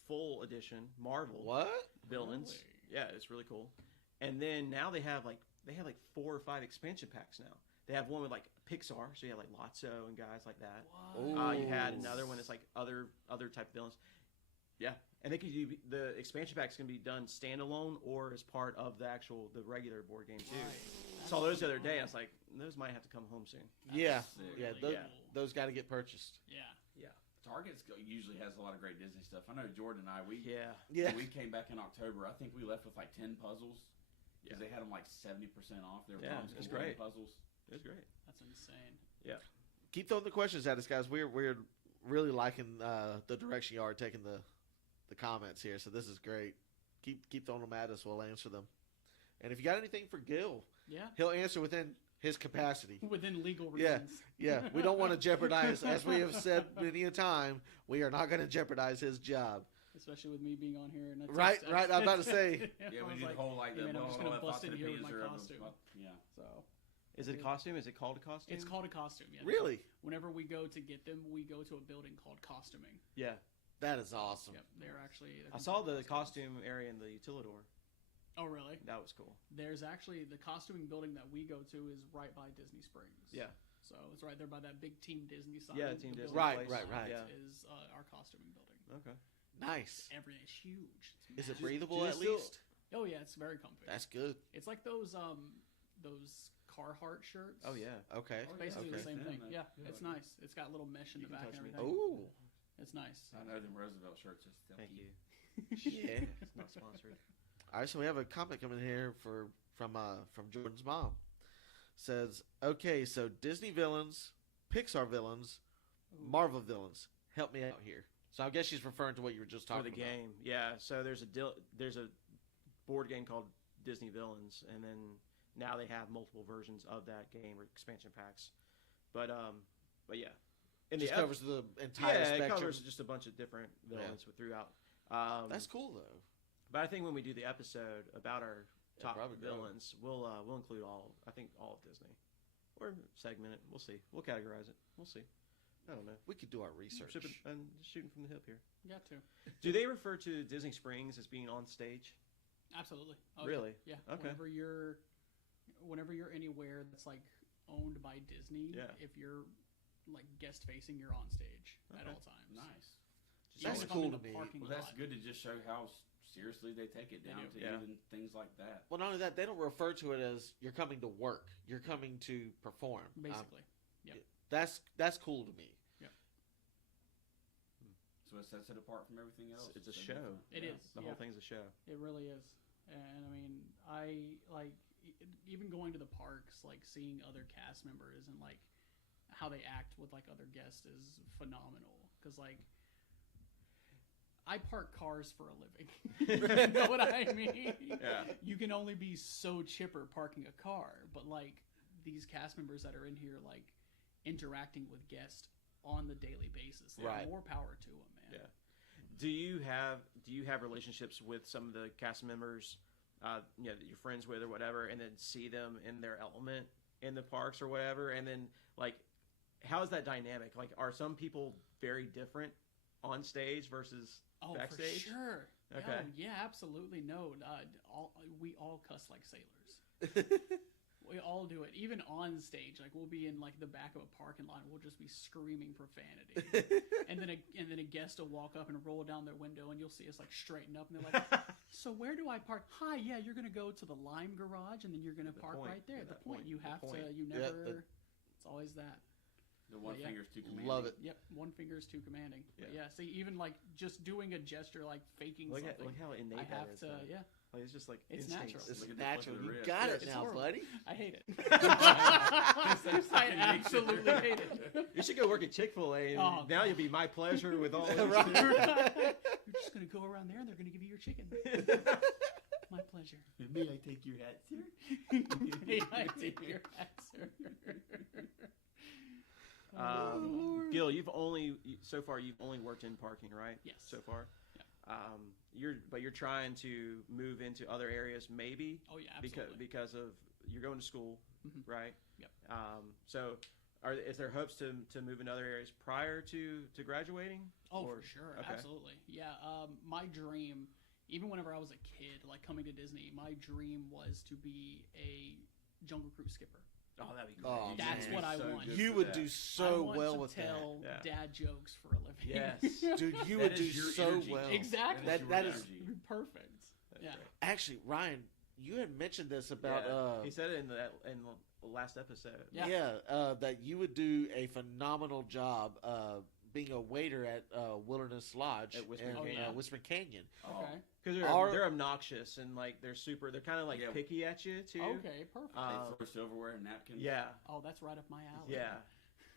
full edition Marvel What? Villains. Really? Yeah, it's really cool. And then now they have like 4 or 5 expansion packs now. They have one with like Pixar, so you have like Lotso and guys like that. what? You had Ooh. another one that's like other type of villains. Yeah, and they could do the expansion packs can be done standalone or as part of the regular board game too. Right. Saw those the other day. I was like, those might have to come home soon. Yeah. sick. Yeah. Really Those, cool. those got to get purchased. Yeah. Usually has a lot of great Disney stuff. I know Jordan and I, Yeah, Yeah. when we came back in October, I think we left with like 10 puzzles because Yeah. they had them like 70% off. They were Yeah, Tom's it's Companion great. puzzles. it was great. That's insane. Keep throwing the questions at us, guys. We're really liking the direction you are taking the comments here. So this is great. Keep throwing them at us. We'll answer them. And if you got anything for Gil, Yeah. he'll answer within his capacity. Within legal Yeah. reasons. Yeah, we don't want to jeopardize, as we have said many a time, we are not going to jeopardize his job. Especially with me being on here. And a Right, text- right, I'm about to say. Yeah, I we was did like, the whole like hey, the man, I'm just gonna bust in here with my or costume. yeah. So Is it a costume? Is it called a costume? it's called a costume. Yeah. Really? Whenever we go to get them, we go to a building called costuming. Yeah, That is awesome. Yep. They're actually. I saw the costume area in the Utilidor. Oh really? That was cool. There's actually the costuming building that we go to is right by Disney Springs. Yeah. So it's right there by that big Team Disney sign. Yeah, The Team building Disney Right, place. right, right. Yeah. Is our costuming building. Okay. Nice. Everything is huge. It's Is it massive. breathable Do they at still- least? Oh yeah, it's very comfy. That's good. It's like those Carhartt shirts. Oh yeah. Okay. Oh, Basically Okay. the same thing. Yeah, Yeah, yeah. it's nice. It's got a little mesh in You the can back and touch me. everything. Ooh. It's nice. I know them Roosevelt shirts. Just Thank you. Yeah. It's not sponsored. All right, so we have a comment coming in here from Jordan's mom. Says, okay, so Disney villains, Pixar villains, Marvel villains. Help me out here. So I guess she's referring to what you were just For talking the about. game, yeah. So there's a board game called Disney Villains, and then now they have multiple versions of that game or expansion packs. But yeah, It in just the covers the entire yeah, spectrum. it covers just a bunch of different villains throughout. That's cool though. But I think when we do the episode about our Yeah, top probably villains, we'll include all of Disney, or segment it. We'll see. We'll categorize it. We'll see. I don't know. We could do our research. I'm shooting from the hip here. Got to. Do they refer to Disney Springs as being on stage? Absolutely. Oh, Really? Yeah. Okay. Whenever you're whenever you're anywhere that's like owned by Disney, Yeah. if you're like guest facing, you're on stage at all times. Nice. Even That's if I'm cool in to the me. parking Well, that's lot. good to just show how seriously they take it They down do. to Yeah. even things like that. Well, not only that, they don't refer to it as you're coming to work. You're coming to perform. Basically. That's cool to me. So it sets it apart from everything else. It's a So show. different. It is. The whole thing's a show. It really is. And I mean, I like even going to the parks, like seeing other cast members and like how they act with like other guests is phenomenal. Because like I park cars for a living. You know what I mean? Yeah. You can only be so chipper parking a car, but like these cast members that are in here, like interacting with guests on the daily basis, like, Right. more power to them, man. Yeah. Do you have relationships with some of the cast members, that you're friends with or whatever, and then see them in their element in the parks or whatever, and then like, how is that dynamic? Like, are some people very different on stage versus Oh, backstage? for sure. Okay. Yeah, absolutely. No, we all cuss like sailors. We all do it. Even on stage, like we'll be in like the back of a parking lot, and we'll just be screaming profanity. and then a guest will walk up and roll down their window, and you'll see us like straighten up, and they're like, "So where do I park? Hi, yeah, you're gonna go to the Lime Garage, and then you're gonna park point. right there. The That point. point. You The have point. to. You Yeah, never. It's always that. The one Yeah. finger's too commanding. Love it. Yep, one finger is too commanding. But Yeah. yeah, see, even like just doing a gesture, like faking Look something, how innate I that have is. to. though. Yeah, Like, it's just like It's instincts. natural. It's Look at the natural. flick of the You wrist. got Yeah, it it's now, horrible. buddy. I hate it. It's I absolutely hate it. You should go work at Chick-fil-A, and Oh, now you'll be my pleasure with all. Right. You're just gonna go around there, and they're gonna give you your chicken. My pleasure. May I take your hat, sir? May I take your answer? Gil, you've only worked in parking, right? Yes. So far. Yeah. You're trying to move into other areas, maybe. Oh yeah, absolutely. because of you're going to school, Mhm. right? Yep. So, is there hopes to move in other areas prior to graduating? Oh, Or- for sure, okay. absolutely. Yeah, my dream, even whenever I was a kid, like coming to Disney, my dream was to be a Jungle Cruise skipper. Oh, that'd be great. Oh, That's man. what I So want. good You for would that. do I so want well to with tell that. dad jokes for a living. Yes. Dude, you That would do is your so energy. well. Exactly. That- your that is- energy. It'd be perfect. That's Yeah. great. Actually, Ryan, you had mentioned this about Yeah. He said it in the last episode. Yeah. that you would do a phenomenal job being a waiter at Wilderness Lodge At Whispering in Canyon. Whispering Canyon. Okay. Because they're obnoxious and like they're kind of like Yeah. picky at you too. Okay, perfect. They throw silverware and napkins. Yeah. Oh, that's right up my alley. Yeah.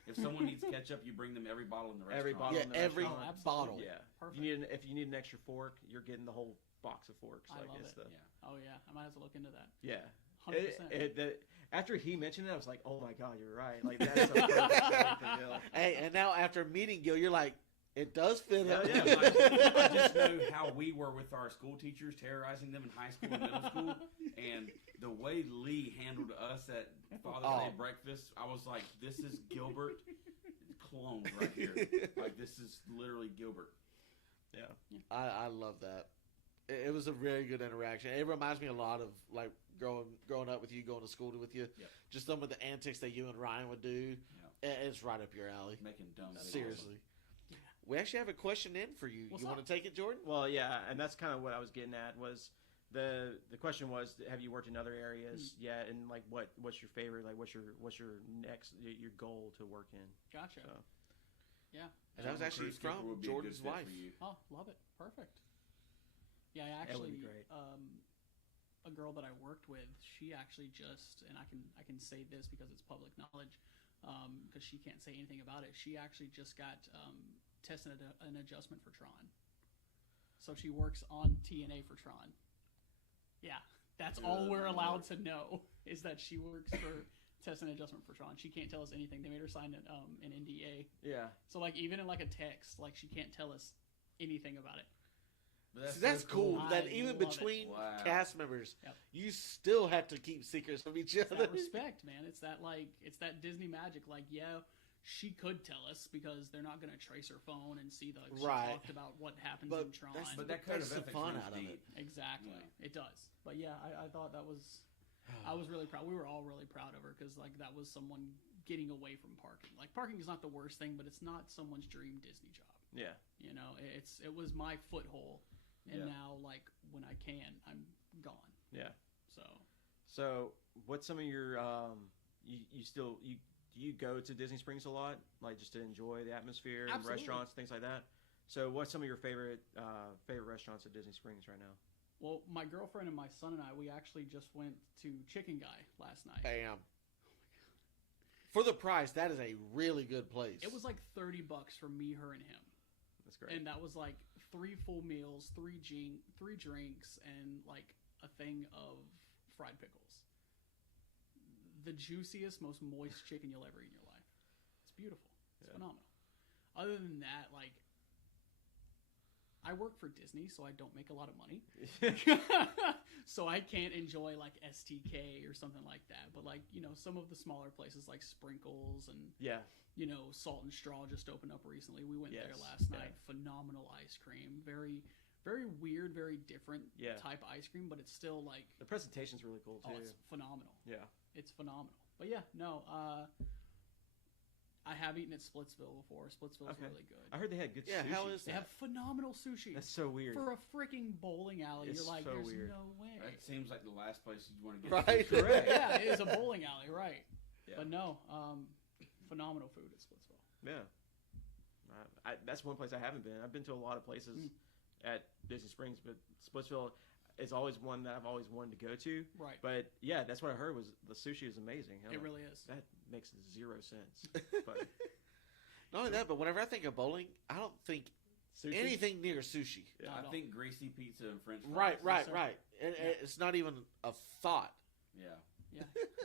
If someone needs ketchup, you bring them every bottle in the restaurant. Every bottle. Yeah, in the every restaurant. absolutely. bottle. Yeah. Perfect. If you need an extra fork, you're getting the whole box of forks. I Like love it's it. the Yeah. Oh yeah, I might have to look into that. yeah. 100%. After he mentioned it, I was like, oh my god, you're right. Like that's a perfect thing for Gil. Hey, and now after meeting Gil, you're like, it does fit Yeah, up. yeah. I just know how we were with our school teachers, terrorizing them in high school and middle school, and the way Lee handled us at Father's Day breakfast, I was like, "This is Gilbert cloned right here. Like this is literally Gilbert." Yeah. I love that. It was a very good interaction. It reminds me a lot of like growing up with you, going to school with you. Yep. Just some of the antics that you and Ryan would do. It's right up your alley. Making dumb. videos. Seriously. We actually have a question in for you. What's You want up? to take it, Jordan? Well, yeah, and that's kind of what I was getting at. Was the question was, have you worked in other areas yet? And like, what's your favorite? Like, what's your next your goal to work in? Gotcha. So. Yeah. And that was actually Cruise skipper from would be a good Jordan's fit wife. for you. Oh, love it. Perfect. Yeah, I That would actually, be great. a girl that I worked with, she actually just, and I can say this because it's public knowledge, because she can't say anything about it. She actually just got tested an adjustment for Tron, so she works on TNA for Tron. Yeah, that's all we're allowed to know is that she works for test and adjustment for Tron. She can't tell us anything. They made her sign an NDA. Yeah. So like even in like a text, like she can't tell us anything about it. But See, that's so cool. I That even love it. between Wow. cast members, Yep. you still have to keep secrets from each It's other. that respect, man. It's that Disney magic. Like, yeah, she could tell us because they're not going to trace her phone and see the she Right. talked about what happens But in Tron. that's- But that code That's of the ethics fun runs out of deep. it. Exactly, Yeah. it does. But yeah, I thought that was I was really proud. We were all really proud of her because like that was someone getting away from parking. Like parking is not the worst thing, but it's not someone's dream Disney job. Yeah. You know, it was my foothole, and Yeah. now like when I can, I'm gone. Yeah. So What's some of your do you go to Disney Springs a lot, like just to enjoy the atmosphere and Absolutely. restaurants, things like that? So what's some of your favorite restaurants at Disney Springs right now? well, my girlfriend and my son and I, we actually just went to Chicken Guy last night. Bam. For the price, that is a really good place. It was like $30 for me, her, and him. That's great. And that was like 3 full meals, 3 drinks, and like a thing of fried pickles. The juiciest, most moist chicken you'll ever eat in your life. It's beautiful. It's phenomenal. Other than that, like, I work for Disney, so I don't make a lot of money. So I can't enjoy like STK or something like that. But like, you know, some of the smaller places like Sprinkles and Yeah. you know, Salt and Straw just opened up recently. We went Yes, there last yeah. night. Phenomenal ice cream. Very, very weird, very different Yeah. type ice cream, but it's still like, The presentation's really cool too. oh, it's phenomenal. Yeah. It's phenomenal. But yeah, no, I have eaten at Splitsville before. Splitsville's Okay. really good. I heard they had good Yeah, sushi. how is They have phenomenal sushi. That's so weird. For a freaking bowling alley, It's you're like, so there's weird. no way. It seems like the last place you'd want to get. Right? Correct. Yeah, it is a bowling alley, right? Yeah. But no, phenomenal food at Splitsville. Yeah. That's one place I haven't been. I've been to a lot of places at Disney Springs, but Splitsville is always one that I've always wanted to go to. Right. But yeah, that's what I heard was the sushi is amazing. I'm It like, really is. That makes 0 sense. But Not only that, but whenever I think of bowling, I don't think sushi? anything near sushi. Yeah. Not at I all. think greasy pizza and French fries. Right, right, sir. right. It's not even a thought. Yeah. Yeah.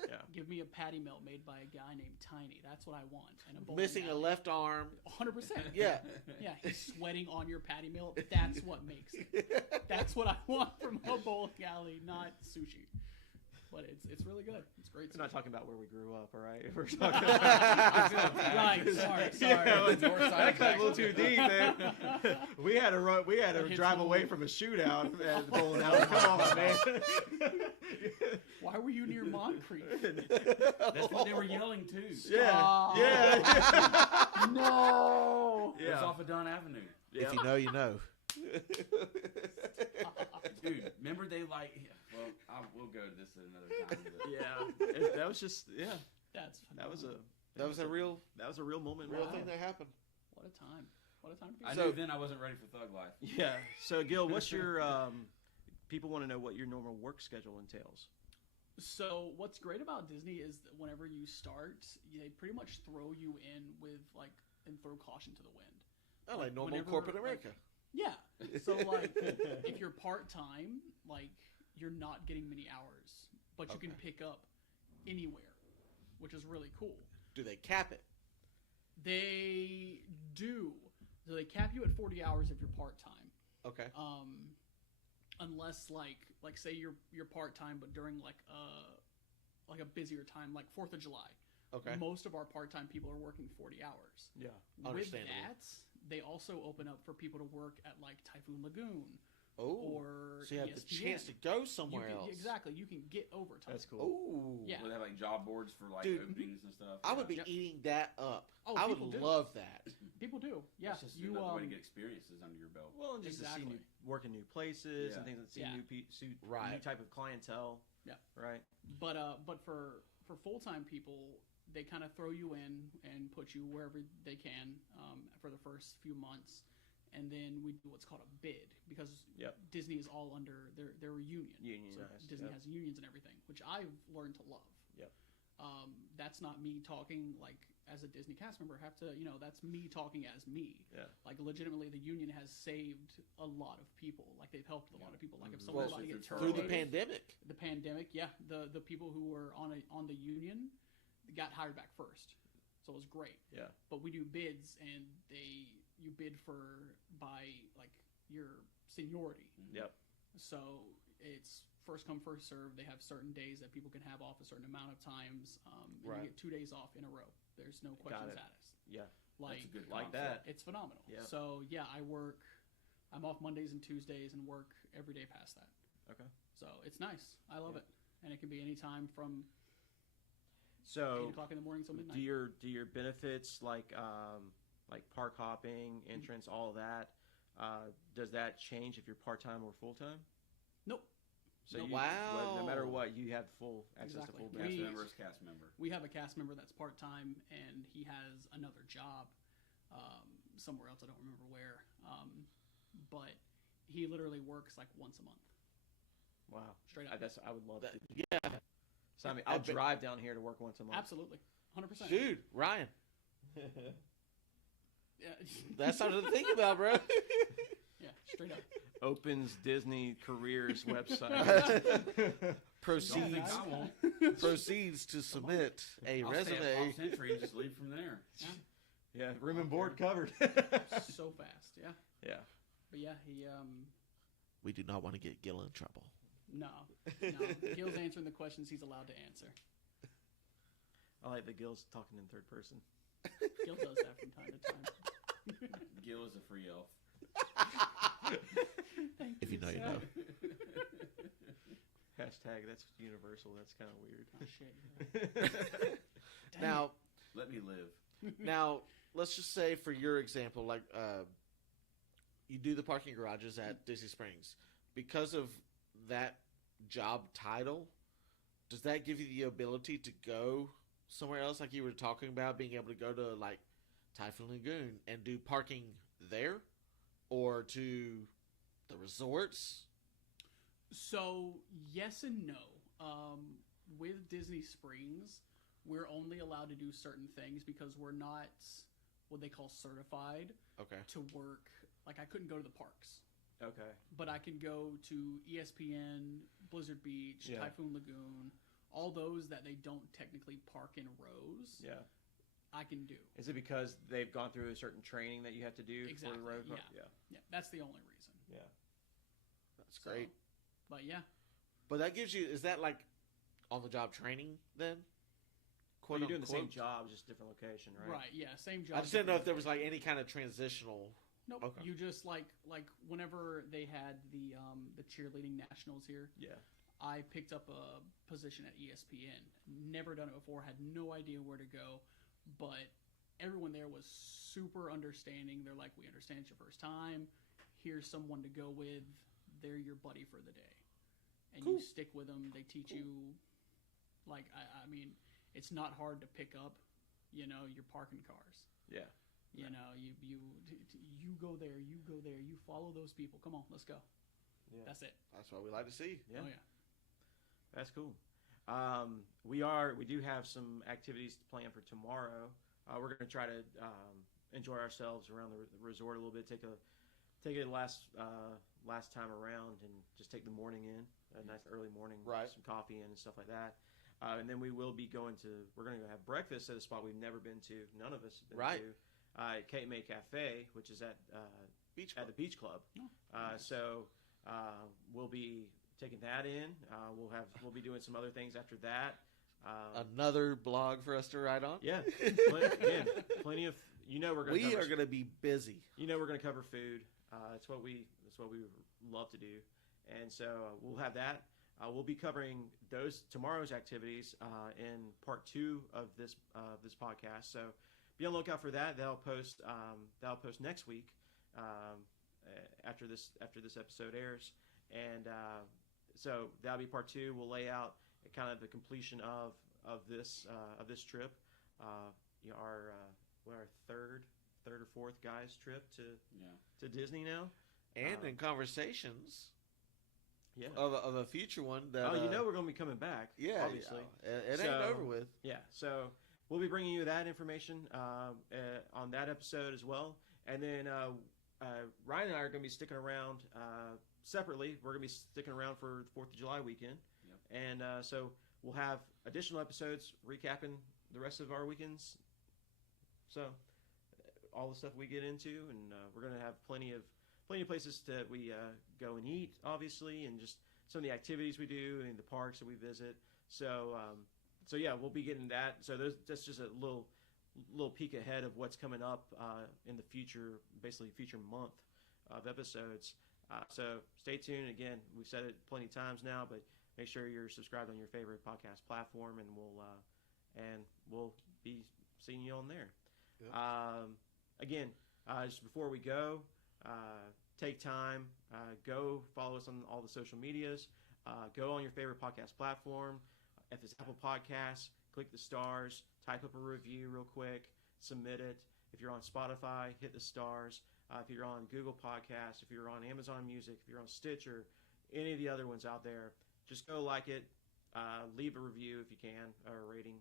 Yeah. Give me a patty melt made by a guy named Tiny. That's what I want. And a bowling Missing a alley. left arm. 100%. Yeah. Yeah, he's sweating on your patty melt. That's what makes it. That's what I want from a bowling alley, not sushi. But it's really good. It's great. We're not sushi. talking about where we grew up, all right? We're talking about Right, sorry. Yeah, North side that of got a little too deep, man. We had to run. We had to Hits drive home. away from a shootout at the bowling alley. Come on, man. Why were you near Moncrief? That's what they were yelling too. Yeah, Stop. yeah, No. It was off of Dunn Avenue. yeah. If you know, you know. Dude, remember they like. Well, we'll go to this at another time. But Yeah, that was just That's that was a That was a real moment. real Wow. thing that happened. What a time. What a time to be. I So- knew then I wasn't ready for thug life. Yeah. So Gil, what's your people want to know what your normal work schedule entails? So what's great about Disney is that whenever you start, they pretty much throw you in with like and throw caution to the wind. Oh, like normal Whenever, corporate like, America. Yeah. So like if you're part-time, like you're not getting many hours, but you can Okay. pick up anywhere, which is really cool. Do they cap it? They do. So they cap you at 40 hours if you're part-time. Okay. Unless like say you're part-time but during like a busier time like 4th of July. Okay. Most of our part-time people are working 40 hours. Yeah. With Understandable. that, they also open up for people to work at like Typhoon Lagoon Oh. or So you have the ESPN. chance to go You somewhere can- else. Exactly. You can get overtime. That's cool. Oh. Yeah. Where they have like job boards for like Dude, openings and stuff. I would be Yep. eating that up. Oh, I would people do. love that. People do. Yeah. It's just You another way to get experiences under your belt. Well, and just to Exactly. see work in new places Yeah. and things, and see Yeah. new Right. type of clientele. Yeah. Right. but for full-time people, they kind of throw you in and put you wherever they can for the first few months, and then we do what's called a bid because Yep. Disney is all under their union. Unionized, So Disney yep. has unions and everything, which I've learned to love. Yep. That's not me talking like as a Disney cast member. Have to, that's me talking as me. Yeah. Like legitimately, the union has saved a lot of people. Like they've helped a lot of people. Like if Well, somebody gets Through the terminated, pandemic. the pandemic, yeah, the people who were on the union got hired back first, so it was great. Yeah. But we do bids, and you bid by like your seniority. Yep. So it's first come first serve. They have certain days that people can have off a certain amount of times, and Right. you get 2 days off in a row. There's no question it. status. Yeah. Like That's a good Like concept. that. it's phenomenal. Yeah. So yeah, I'm off Mondays and Tuesdays and work every day past that. Okay. So it's nice. I love it. and it can be any time from 8 So, o'clock in the morning till midnight. do your benefits like park hopping, entrance, all of that? Does that change if you're part time or full time? Nope. So Nope. you, Wow. no matter what, you have full access Exactly. to full Cast benefits. member is cast member. We have a cast member that's part time, and he has another job somewhere else. I don't remember where, but he literally works like once a month, Wow, straight up. I would love That- to. yeah, So, I mean, I I'll bet- drive down here to work once a month. Absolutely, 100%. dude, Ryan, Yeah, that's something to think about, bro. yeah, straight up. Opens Disney careers website. proceeds Yeah, I won't. proceeds to submit a I'll stay at resume. Pop Century and just leave from there. Yeah, room and board covered. So fast, yeah. Yeah. But yeah, he We do not want to get Gil in trouble. no. Gil's answering the questions he's allowed to answer. I like the Gil's talking in third person. Gil does that from time to time. Gil is a free elf. Thank If you know, you sir. know. Hashtag that's universal. That's kind of weird. Oh shit. Dang Now, Let me live. now, let's just say for your example, like you do the parking garages at Disney Springs. Because of that job title, does that give you the ability to go somewhere else, like you were talking about, being able to go to like Typhoon Lagoon and do parking there, or to the resorts? So yes and no. With Disney Springs, we're only allowed to do certain things because we're not what they call certified Okay. to work. Like I couldn't go to the parks, Okay. but I can go to ESPN, Blizzard Beach, Yeah. Typhoon Lagoon, all those that they don't technically park in rows. Yeah. I can do. Is it because they've gone through a certain training that you have to do for Exactly, the road? yeah. Yeah. Yeah, that's the only reason. Yeah. That's So, great. But yeah, But that gives you, is that like on the job training then? Well, Quote you're doing the same unquote? job, just different location, right? right. Yeah, same job. I just didn't know if there different was like any kind of transitional. Nope. Okay. You just like whenever they had the cheerleading nationals here, Yeah. I picked up a position at ESPN. Never done it before. Had no idea where to go, but everyone there was super understanding. They're like, "We understand it's your first time. Here's someone to go with. They're your buddy for the day, and Cool. you stick with them. They teach you. Like I mean, it's not hard to pick up. You know, your parking cars. Yeah. You know, you go there, you go there, you follow those people. Come on, let's go. Yeah. That's it. That's what we like to see. Yeah. Oh yeah. That's cool. We do have some activities planned for tomorrow. We're going to try to enjoy ourselves around the resort a little bit. Take it last time around and just take the morning in, a nice early morning, Right. some coffee in and stuff like that. And then we're going to go have breakfast at a spot we've never been to. None of us have been Right. to. Cape May Cafe, which is at Beach at Club. the Beach Club. Oh, nice. So we'll be taking that in. We'll be doing some other things after that. Another blog for us to write on. Yeah, plenty of. We're going. We are going to be busy. We're going to cover food. That's what we love to do, and so we'll have that. We'll be covering tomorrow's activities in part 2 of this podcast. So be on the lookout for that. That'll post next week after this episode airs, and so that'll be part 2. We'll lay out kind of the completion of this trip. Our third or fourth guys trip to Disney now, And in conversations yeah. of a future one that We're going to be coming back. yeah, obviously. it ain't over with. Yeah, so we'll be bringing you that information on that episode as well. And then Ryan and I are going to be sticking around separately. We're going to be sticking around for the 4th of July weekend. Yep. And so we'll have additional episodes recapping the rest of our weekends. So all the stuff we get into, and we're going to have plenty of places that we go and eat, obviously, and just some of the activities we do and the parks that we visit. So yeah, we'll be getting that. So that's just a little peek ahead of what's coming up in the future, basically future month of episodes. So stay tuned. Again, we've said it plenty of times now, but make sure you're subscribed on your favorite podcast platform, and we'll be seeing you on there. Yep. Again, just before we go, take time, go follow us on all the social medias, go on your favorite podcast platform. If it's Apple Podcasts, click the stars, type up a review real quick, submit it. If you're on Spotify, hit the stars. If you're on Google Podcasts, if you're on Amazon Music, if you're on Stitcher, any of the other ones out there, just go like it, leave a review if you can, or a rating,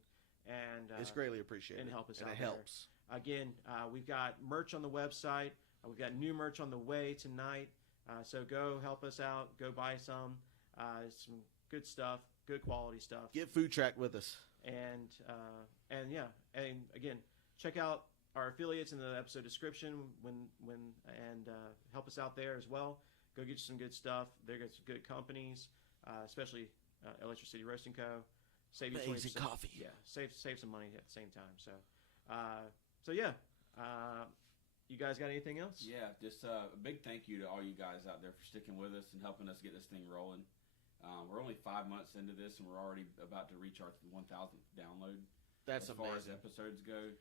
and It's greatly appreciated. and help us and out it there. helps. Again, we've got merch on the website. We've got new merch on the way tonight. So go help us out. Go buy some. Some good stuff, good quality stuff. Get Food Track with us. And yeah, and again, check out our affiliates in the episode description and help us out there as well. Go get you some good stuff. They're some good companies, especially Electric City Roasting Co. Save you Amazing 20%. coffee. Yeah, save some money at the same time. So yeah. You guys got anything else? Yeah, just a big thank you to all you guys out there for sticking with us and helping us get this thing rolling. We're only 5 months into this, and we're already about to reach our 1,000th download. That's as far as amazing. episodes go.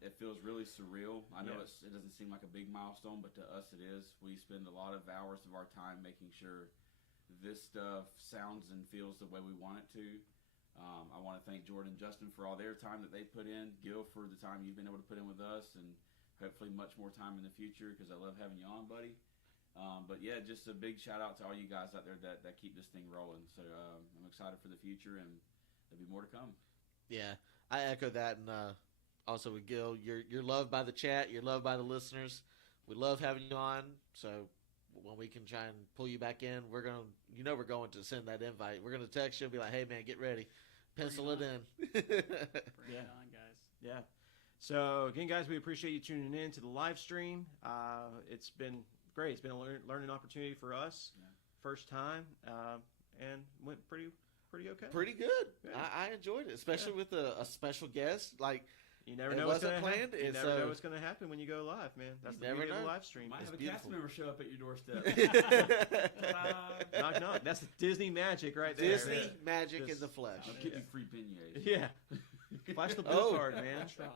It feels really surreal. I know Yeah. it doesn't seem like a big milestone, but to us it is. We spend a lot of hours of our time making sure this stuff sounds and feels the way we want it to. I want to thank Jordan and Justin for all their time that they put in, Gil for the time you've been able to put in with us, and hopefully much more time in the future, because I love having you on, buddy. But yeah, just a big shout out to all you guys out there that keep this thing rolling. So I'm excited for the future, and there'll be more to come. Yeah, I echo that, and also with Gil, you're loved by the chat, you're loved by the listeners. We love having you on. So when we can try and pull you back in, we're going to send that invite. We're gonna text you and be like, hey man, get ready, pencil it in. Bring Yeah. it on, guys. Yeah. So again, guys, we appreciate you tuning in to the live stream. It's been great. It's been a learning opportunity for us. Yeah. First time, and went pretty okay. Pretty good. Yeah. I enjoyed it, especially with a special guest. Like, You never It know what's wasn't going to planned, happen. You and never know so- what's going to happen when you go live, man. That's You the never beauty of the know. live stream. Might It's have a beautiful. cast member show up at your doorstep. Knock, knock. That's Disney magic right there. Disney Yeah. magic in Just- the flesh. I'll give you free beignets. Yeah. Flash the blue Oh. card, man. Try.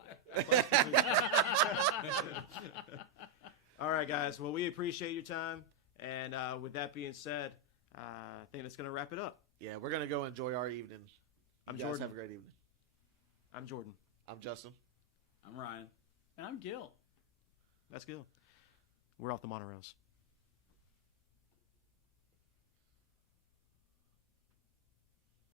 All right, guys. Well, we appreciate your time. And with that being said, I think that's going to wrap it up. Yeah, we're gonna go enjoy our evening. I'm You guys Jordan. have a great evening. I'm Jordan. I'm Justin. I'm Ryan. And I'm Gil. That's good. We're off the monorails.